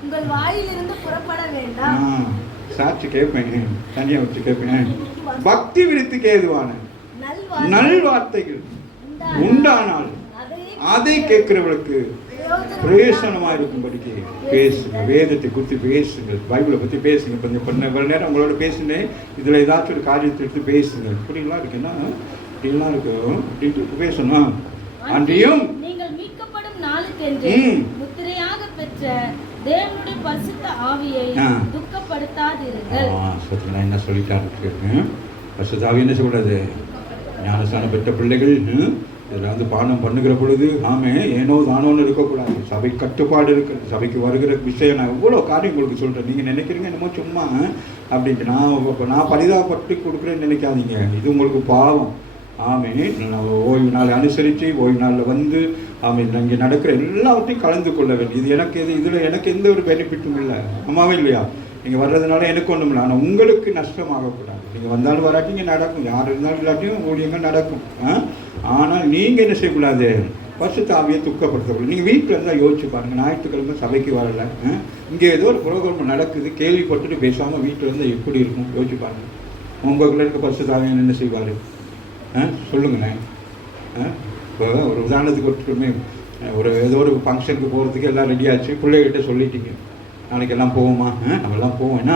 உங்கள் வாயிலிருந்து புறப்பட வேண்டாம். சாட்சி கேட்பேன், தனியா வச்சு கேட்பேன். பக்தி விருத்திக்கு ஏதுவான நல்வார்த்தைகள் உண்டானால் அதை கேட்கிறவர்களுக்கு பிரயோசனமா இருக்கும்படிக்கு பேசுங்க, வேதத்தை குறித்து பேசுங்க, பைபிளை பத்தி பேசுங்க. கொஞ்சம் நேரம் உங்களோட பேசுனேன், இதுல ஏதாச்சும் ஒரு காரியத்தை எடுத்து பேசுங்க. இப்படிலாம் இருக்குன்னா இப்படிலாம் இருக்கும் அப்படின்ட்டு பேசணும். அன்றையும் நீங்கள் மீட்கப்படும் நாளுக்கென்று முத்திரையாக பெற்ற தேவனுடைய பரிசுத்த ஆவியை துக்கப்படுத்தாதீர்கள். என்ன சொல்லிட்டாரு? பரிசுத்த ஆவி என்ன சொல்லக்கூடாது? ஞானஸ்தானம் பெற்ற பிள்ளைகள் இதில் வந்து பானம் பண்ணுகிற பொழுது ஏனோ தானோன்னு இருக்கக்கூடாது. சபை கட்டுப்பாடு இருக்குது. சபைக்கு வருகிற விஷயம் நான் எவ்வளோ காரியம் உங்களுக்கு சொல்கிறேன். நீங்கள் நினைக்கிறீங்க என்னமோ சும்மா அப்படின்ட்டு நான் பரிதாபப்பட்டு கொடுக்குறேன்னு நினைக்காதீங்க. இது உங்களுக்கு பாவம். ஓய்வு நாளை அனுசரித்து ஓய்வு நாளில் வந்து இங்கே நடக்கிற எல்லாவற்றையும் கலந்து கொள்ள வேண்டும். இது எனக்கு இதில் எனக்கு எந்த ஒரு பெனிஃபிட்டும் இல்லை. ஆமாவே இல்லையா? நீங்கள் வர்றதுனால எனக்கு ஒன்றும் இல்லை, ஆனால் உங்களுக்கு நஷ்டமாகக்கூடாது. நீங்கள் வந்தாலும் வராட்டிங்க நடக்கும், யார் இருந்தாலும் இல்லாட்டியும் ஊழியங்கள் நடக்கும். ஆனால் நீங்கள் என்ன செய்யக்கூடாது? பரிசுத்த ஆவியை துக்கப்படுத்தக்கூடாது. நீங்கள் வீட்டில் இருந்தால் யோசிச்சு பாருங்கள், ஞாயிற்றுக்கிழமை சபைக்கு வரலை, இங்கே ஏதோ ஒரு ப்ரோக்ராம் நடக்குது, கேள்விப்பட்டுட்டு பேசாமல் வீட்டில் இருந்தால் எப்படி இருக்கும்? யோசிச்சு பாருங்கள். உங்களுக்குள்ள இருக்க பரிசுத்த ஆவியை என்ன செய்வார்? சொல்லுங்களேன். இப்போ ஒரு உதாரணத்துக்கு ஒட்டுமே ஏதோ ஒரு ஃபங்க்ஷனுக்கு போகிறதுக்கு எல்லாம் ரெடியாச்சு, பிள்ளைகிட்ட சொல்லிட்டீங்க நாளைக்கு எல்லாம் போவோமா, நம்மெல்லாம் போவோம் என்ன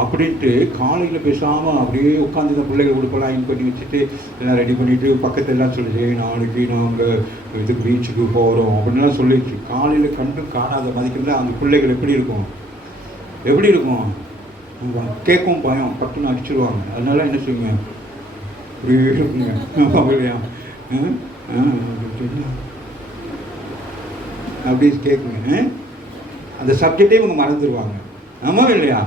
அப்படின்ட்டு காலையில் பேசாமல் அப்படியே உட்காந்து இந்த பிள்ளைகள் உடுப்பெல்லாம் இன் பண்ணி வச்சுட்டு எல்லாம் ரெடி பண்ணிவிட்டு பக்கத்தில் எல்லாம் சொல்லிச்சு நாளைக்கு நாங்கள் இதுக்கு பீச்சுக்கு போகிறோம் அப்படின்லாம் சொல்லிடுச்சு. காலையில் கண்டு காணாத மதிக்கிறதுல அந்த பிள்ளைகள் எப்படி இருக்கும்? கேட்கும் பயம், பட்டுன்னு அடிச்சிடுவாங்க. அதனால என்ன செய்யுங்க? அப்படியே இருக்குங்க இல்லையா? அப்படி கேட்குங்க, அந்த சப்ஜெக்டே இவங்க மறந்துடுவாங்க. ஆமாம் இல்லையா?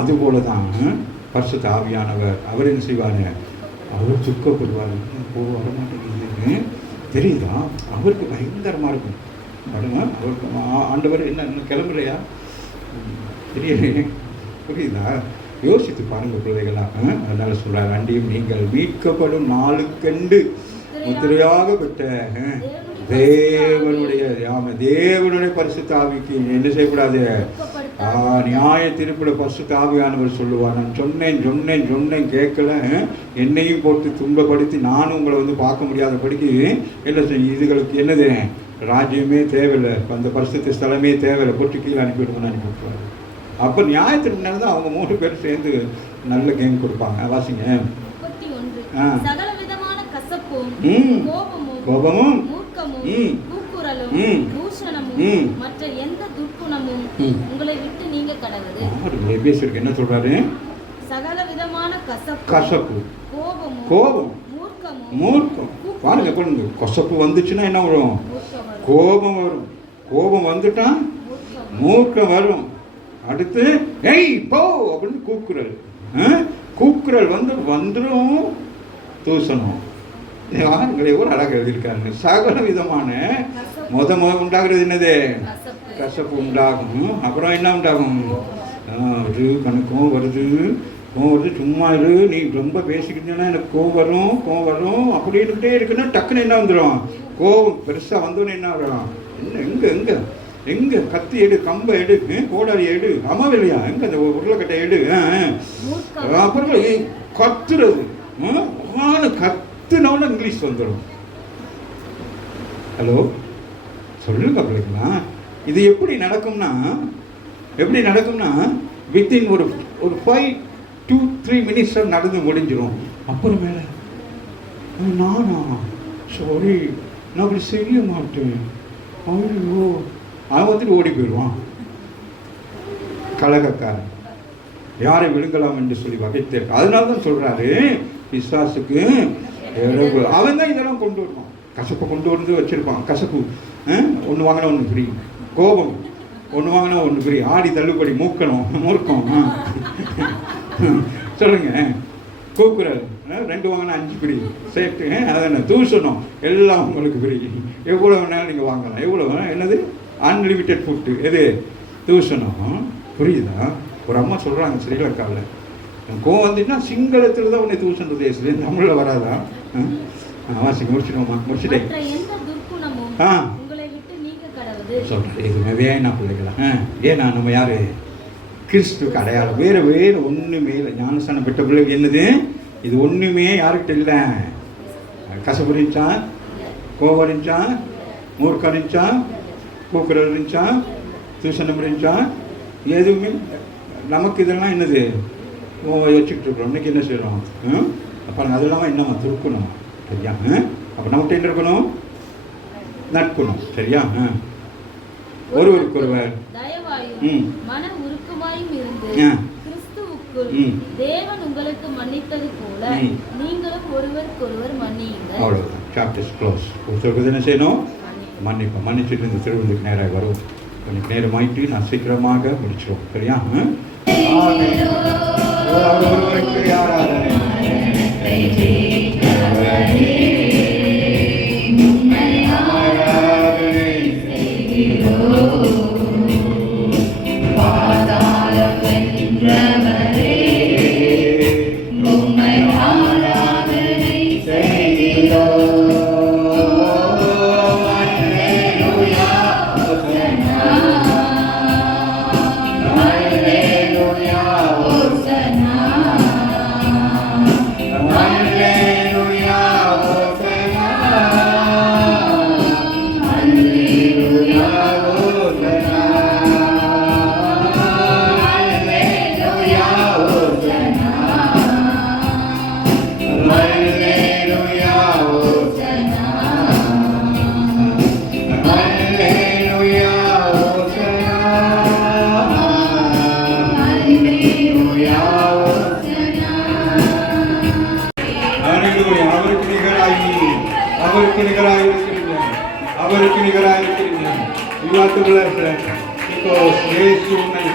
அதுபோல தான் பரிசுத்த ஆவியானவர் அவர் என்ன செய்வார்? அவர் துக்கப்படுவார். வர மாட்டேங்குது தெரியுதா? அவருக்கு பயங்கரமாக இருக்கும். அவருக்கு ஆண்டவர் என்ன கிளம்பலையா தெரியலையே, புரியுதா? யோசித்து பாருங்க பிள்ளைகளாக. அதனால சொல்றாரு, அண்டியும் நீங்கள் மீட்கப்படும் நாளுக்கெண்டு முத்திரையாக பெற்ற தேவனுடைய பரிசுத்த ஆவிக்கு என்ன செய்யக்கூடாது? நியாய தீர்ப்புல பரிசுத்த ஆவியானவர் சொல்லுவார், நான் சொன்னேன் கேட்கல, என்னையும் போட்டு துன்பப்படுத்தி நானும் உங்களை வந்து பார்க்க முடியாதபடிக்கு என்ன செய்யும்? இதுகளுக்கு என்னது? ராஜ்யமே தேவையில்லை, அந்த பரிசுத்த ஸ்தலமே தேவையில்லை, போட்டு கீழே அனுப்பிவிடுங்கன்னு அனுப்பிவிட்டுருவாரு. அப்போ நியாயத்திற்கு நேரம் தான் அவங்க 3 பேர் சேர்ந்து நல்ல கேம் கொடுப்பாங்க. வாசிங்க. கோபமும் மற்ற எந்த துர்க்குணமும் உங்களை விட்டு நீங்க கடவுது. எபேசியருக்கு என்ன சொல்றாரு? சகல விதமான கசப்பு, கோபம், மூர்க்கம். பாருங்க, கசப்பு வந்துச்சுன்னா என்ன வரும்? கோபம் வரும். கோபம் வந்துட்டா மூர்க்கம் வரும். அடுத்து ஏய் போ அப்படின்னு கூக்குறது. கூக்குரல் வந்துடும் தூசணும். ஆண்களை ஒரு அழகாக எழுதியிருக்காங்க. சகல விதமான முத உண்டாகிறது என்னது? கசப்பு உண்டாகும். அப்புறம் என்ன உண்டாகும்? அது கணக்கும் வருது, கோவம் வருது. சும்மா இரு, நீ ரொம்ப பேசிக்கிட்டீங்கன்னா எனக்கு கோவம் வரும் அப்படின்னுட்டே இருக்குன்னா டக்குன்னு என்ன வந்துடும்? கோவம் பெருசாக வந்தோன்னு என்ன வரும்? என்ன எங்க கத்தி எடு, கம்பை எடு, கோடாரி எடு, அமவில்லையா எங்க அந்த உருளைக்கட்டை எடு. அப்புறம் கத்துறது, கத்துனோன்னு இங்கிலீஷ் வந்துடும். ஹலோ சொல்லுங்க பிள்ளைங்களா, இது எப்படி நடக்கும்னா வித்தின் ஒரு 5-3 மினிட்ஸ் நடந்து முடிஞ்சிடும். அப்புறமேல நானா சாரி, நான் அப்படி செய்ய மாட்டேன், ஐயோ, அவன் வந்துட்டு ஓடி போயிடுவான். கலகக்காரன் யாரை விழுங்கலாம் என்று சொல்லி வகைத்தேன். அதனால தான் சொல்றாரு, பிசாசுக்கு அவன் தான் இதெல்லாம் கொண்டு வருவான். கசப்பை கொண்டு வந்து வச்சிருப்பான். கசப்பு ஒன்று வாங்கினா ஒன்று ஃப்ரீ, கோபம் ஒன்று வாங்கினா ஒன்று ஃப்ரீ, ஆடி தள்ளுபடி, மூர்க்கம் சொல்லுங்க, கூக்குரல் 2 வாங்கினா 5 ஃப்ரீ, சேர்த்து அதான் தூசணும் எல்லாம் உங்களுக்கு ஃப்ரீ. எவ்வளோ வேணாலும் நீங்கள் வாங்கலாம், எவ்வளோ வேணால். என்னது அன்லிமிட்டெட் ஃபுட்டு, எது தூசணும். புரியுதா? ஒரு அம்மா சொல்கிறாங்க ஸ்ரீலங்காவில், கோவம் வந்துட்டுனா சிங்களத்தில் தான் உன்னை தூசணும் தேசத்து, தமிழில் வராதா? வாசிக்க முடிச்சிட்டேன். சொல்கிறேன், எதுவுமே வேணாம் பிள்ளைகளா. ஏன்னா நம்ம யார்? கிறிஸ்துக்கு அடையாளம். வேறு ஒன்றுமே இல்லை. ஞானஸ்தானம் பெற்ற பிள்ளைகள் என்னது? இது ஒன்றுமே யாருக்கிட்ட இல்லை. கசப்பு இருந்துச்சா, கோபம் இருந்துச்சா, மூர்க்கம் இருந்துச்சா, கூக்குரல் இருந்துச்சா, தூசணம் இருந்துச்சா, எதுவுமே. நமக்கு இதெல்லாம் என்னது வச்சுக்கிட்டு இருக்கிறோம். இன்னைக்கு என்ன செய்கிறோம்? அப்போ அது இல்லாமல் என்னம்மா துருக்கணும், சரியா? அப்போ நம்மகிட்ட என்ன இருக்கணும்? நட்புணும், சரியா? ஒருவருக்கொருவர் மன உருக்கமாயும் இருந்து கிறிஸ்துவுக்குள் தேவன் உங்களுக்கு மன்னித்தது போல நீங்களும் ஒருவருக்கொருவர் மன்னியுங்கள். அவ்வளவுதான், சாப்டர்ஸ் க்ளோஸ். ஒருத்தருக்கு என்ன செய்யணும்? மன்னிப்போம். மன்னிச்சுட்டு இந்த திருவிழுக்கு நேராக வரும். கொஞ்சம் நேரமாயிட்டு நான் சீக்கிரமாக முடிச்சிடும், சரியா? ஒருவருக்கு யாராவது அவருக்கு நிகராயிருக்கிறீங்க.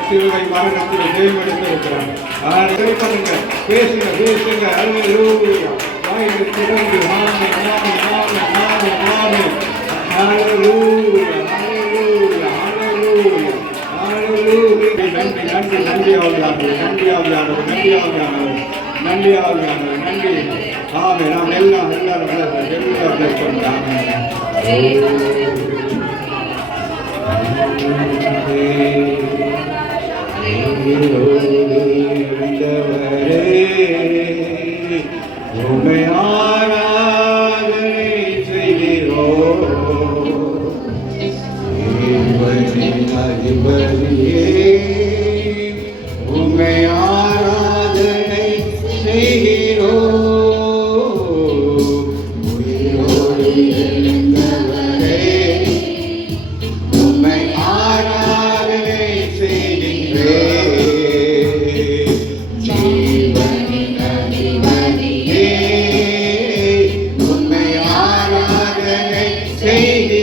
சிலுவை மரணத்தில் ஜெயம் எடுத்திருக்கிறாங்க. பேசுங்க வாயில் திறந்து நன்றி ஆமே. நாம் எல்லாரும் உம்மை ஆராதனை செய்கிறோம். உம்மை ஆராதனை செய்கிறோம். Hey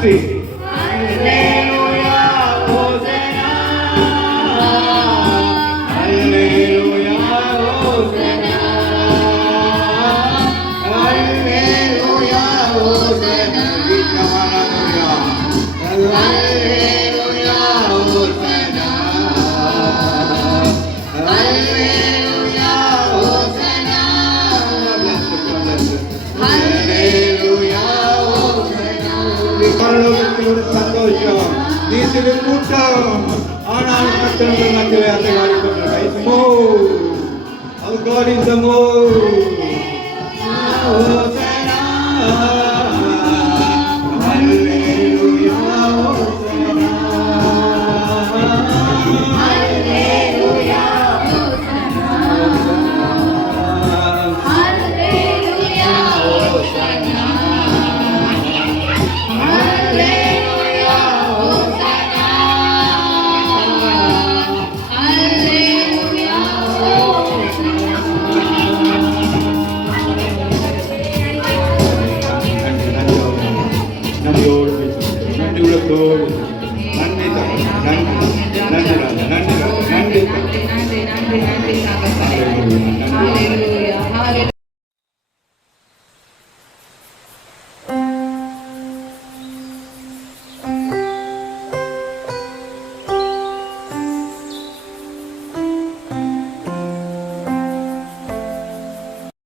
சக்தி அல்லேலூயா ஹோசனா அல்லேலூயா ஹோசனா அல்லேலூயா ஹோசனா விக்கமனதுயா அல்லேலூயா ஹோசனா அல்லேலூயா ஹோசனா அல்லேலூயா ஹோசனா பரலோகத்தில் ஒரு சந்தோஷம் நீ சிறு கூட்டம் ஆனால் கர்த்தருடைய மத்தியிலே அசைவாடிக் கொண்டிருக்கிறாய். Our God is the most. Hosanna. Hallelujah. Hosanna. Hallelujah, Hosanna. Hallelujah, Hosanna. Hallelujah, Hosanna. Hallelujah, நன்றியோடு பேசுகிறேன். நன்றி உள்ளத்தோடு நன்றி தரேன். நன்றி நன்றி ராஜா நன்றி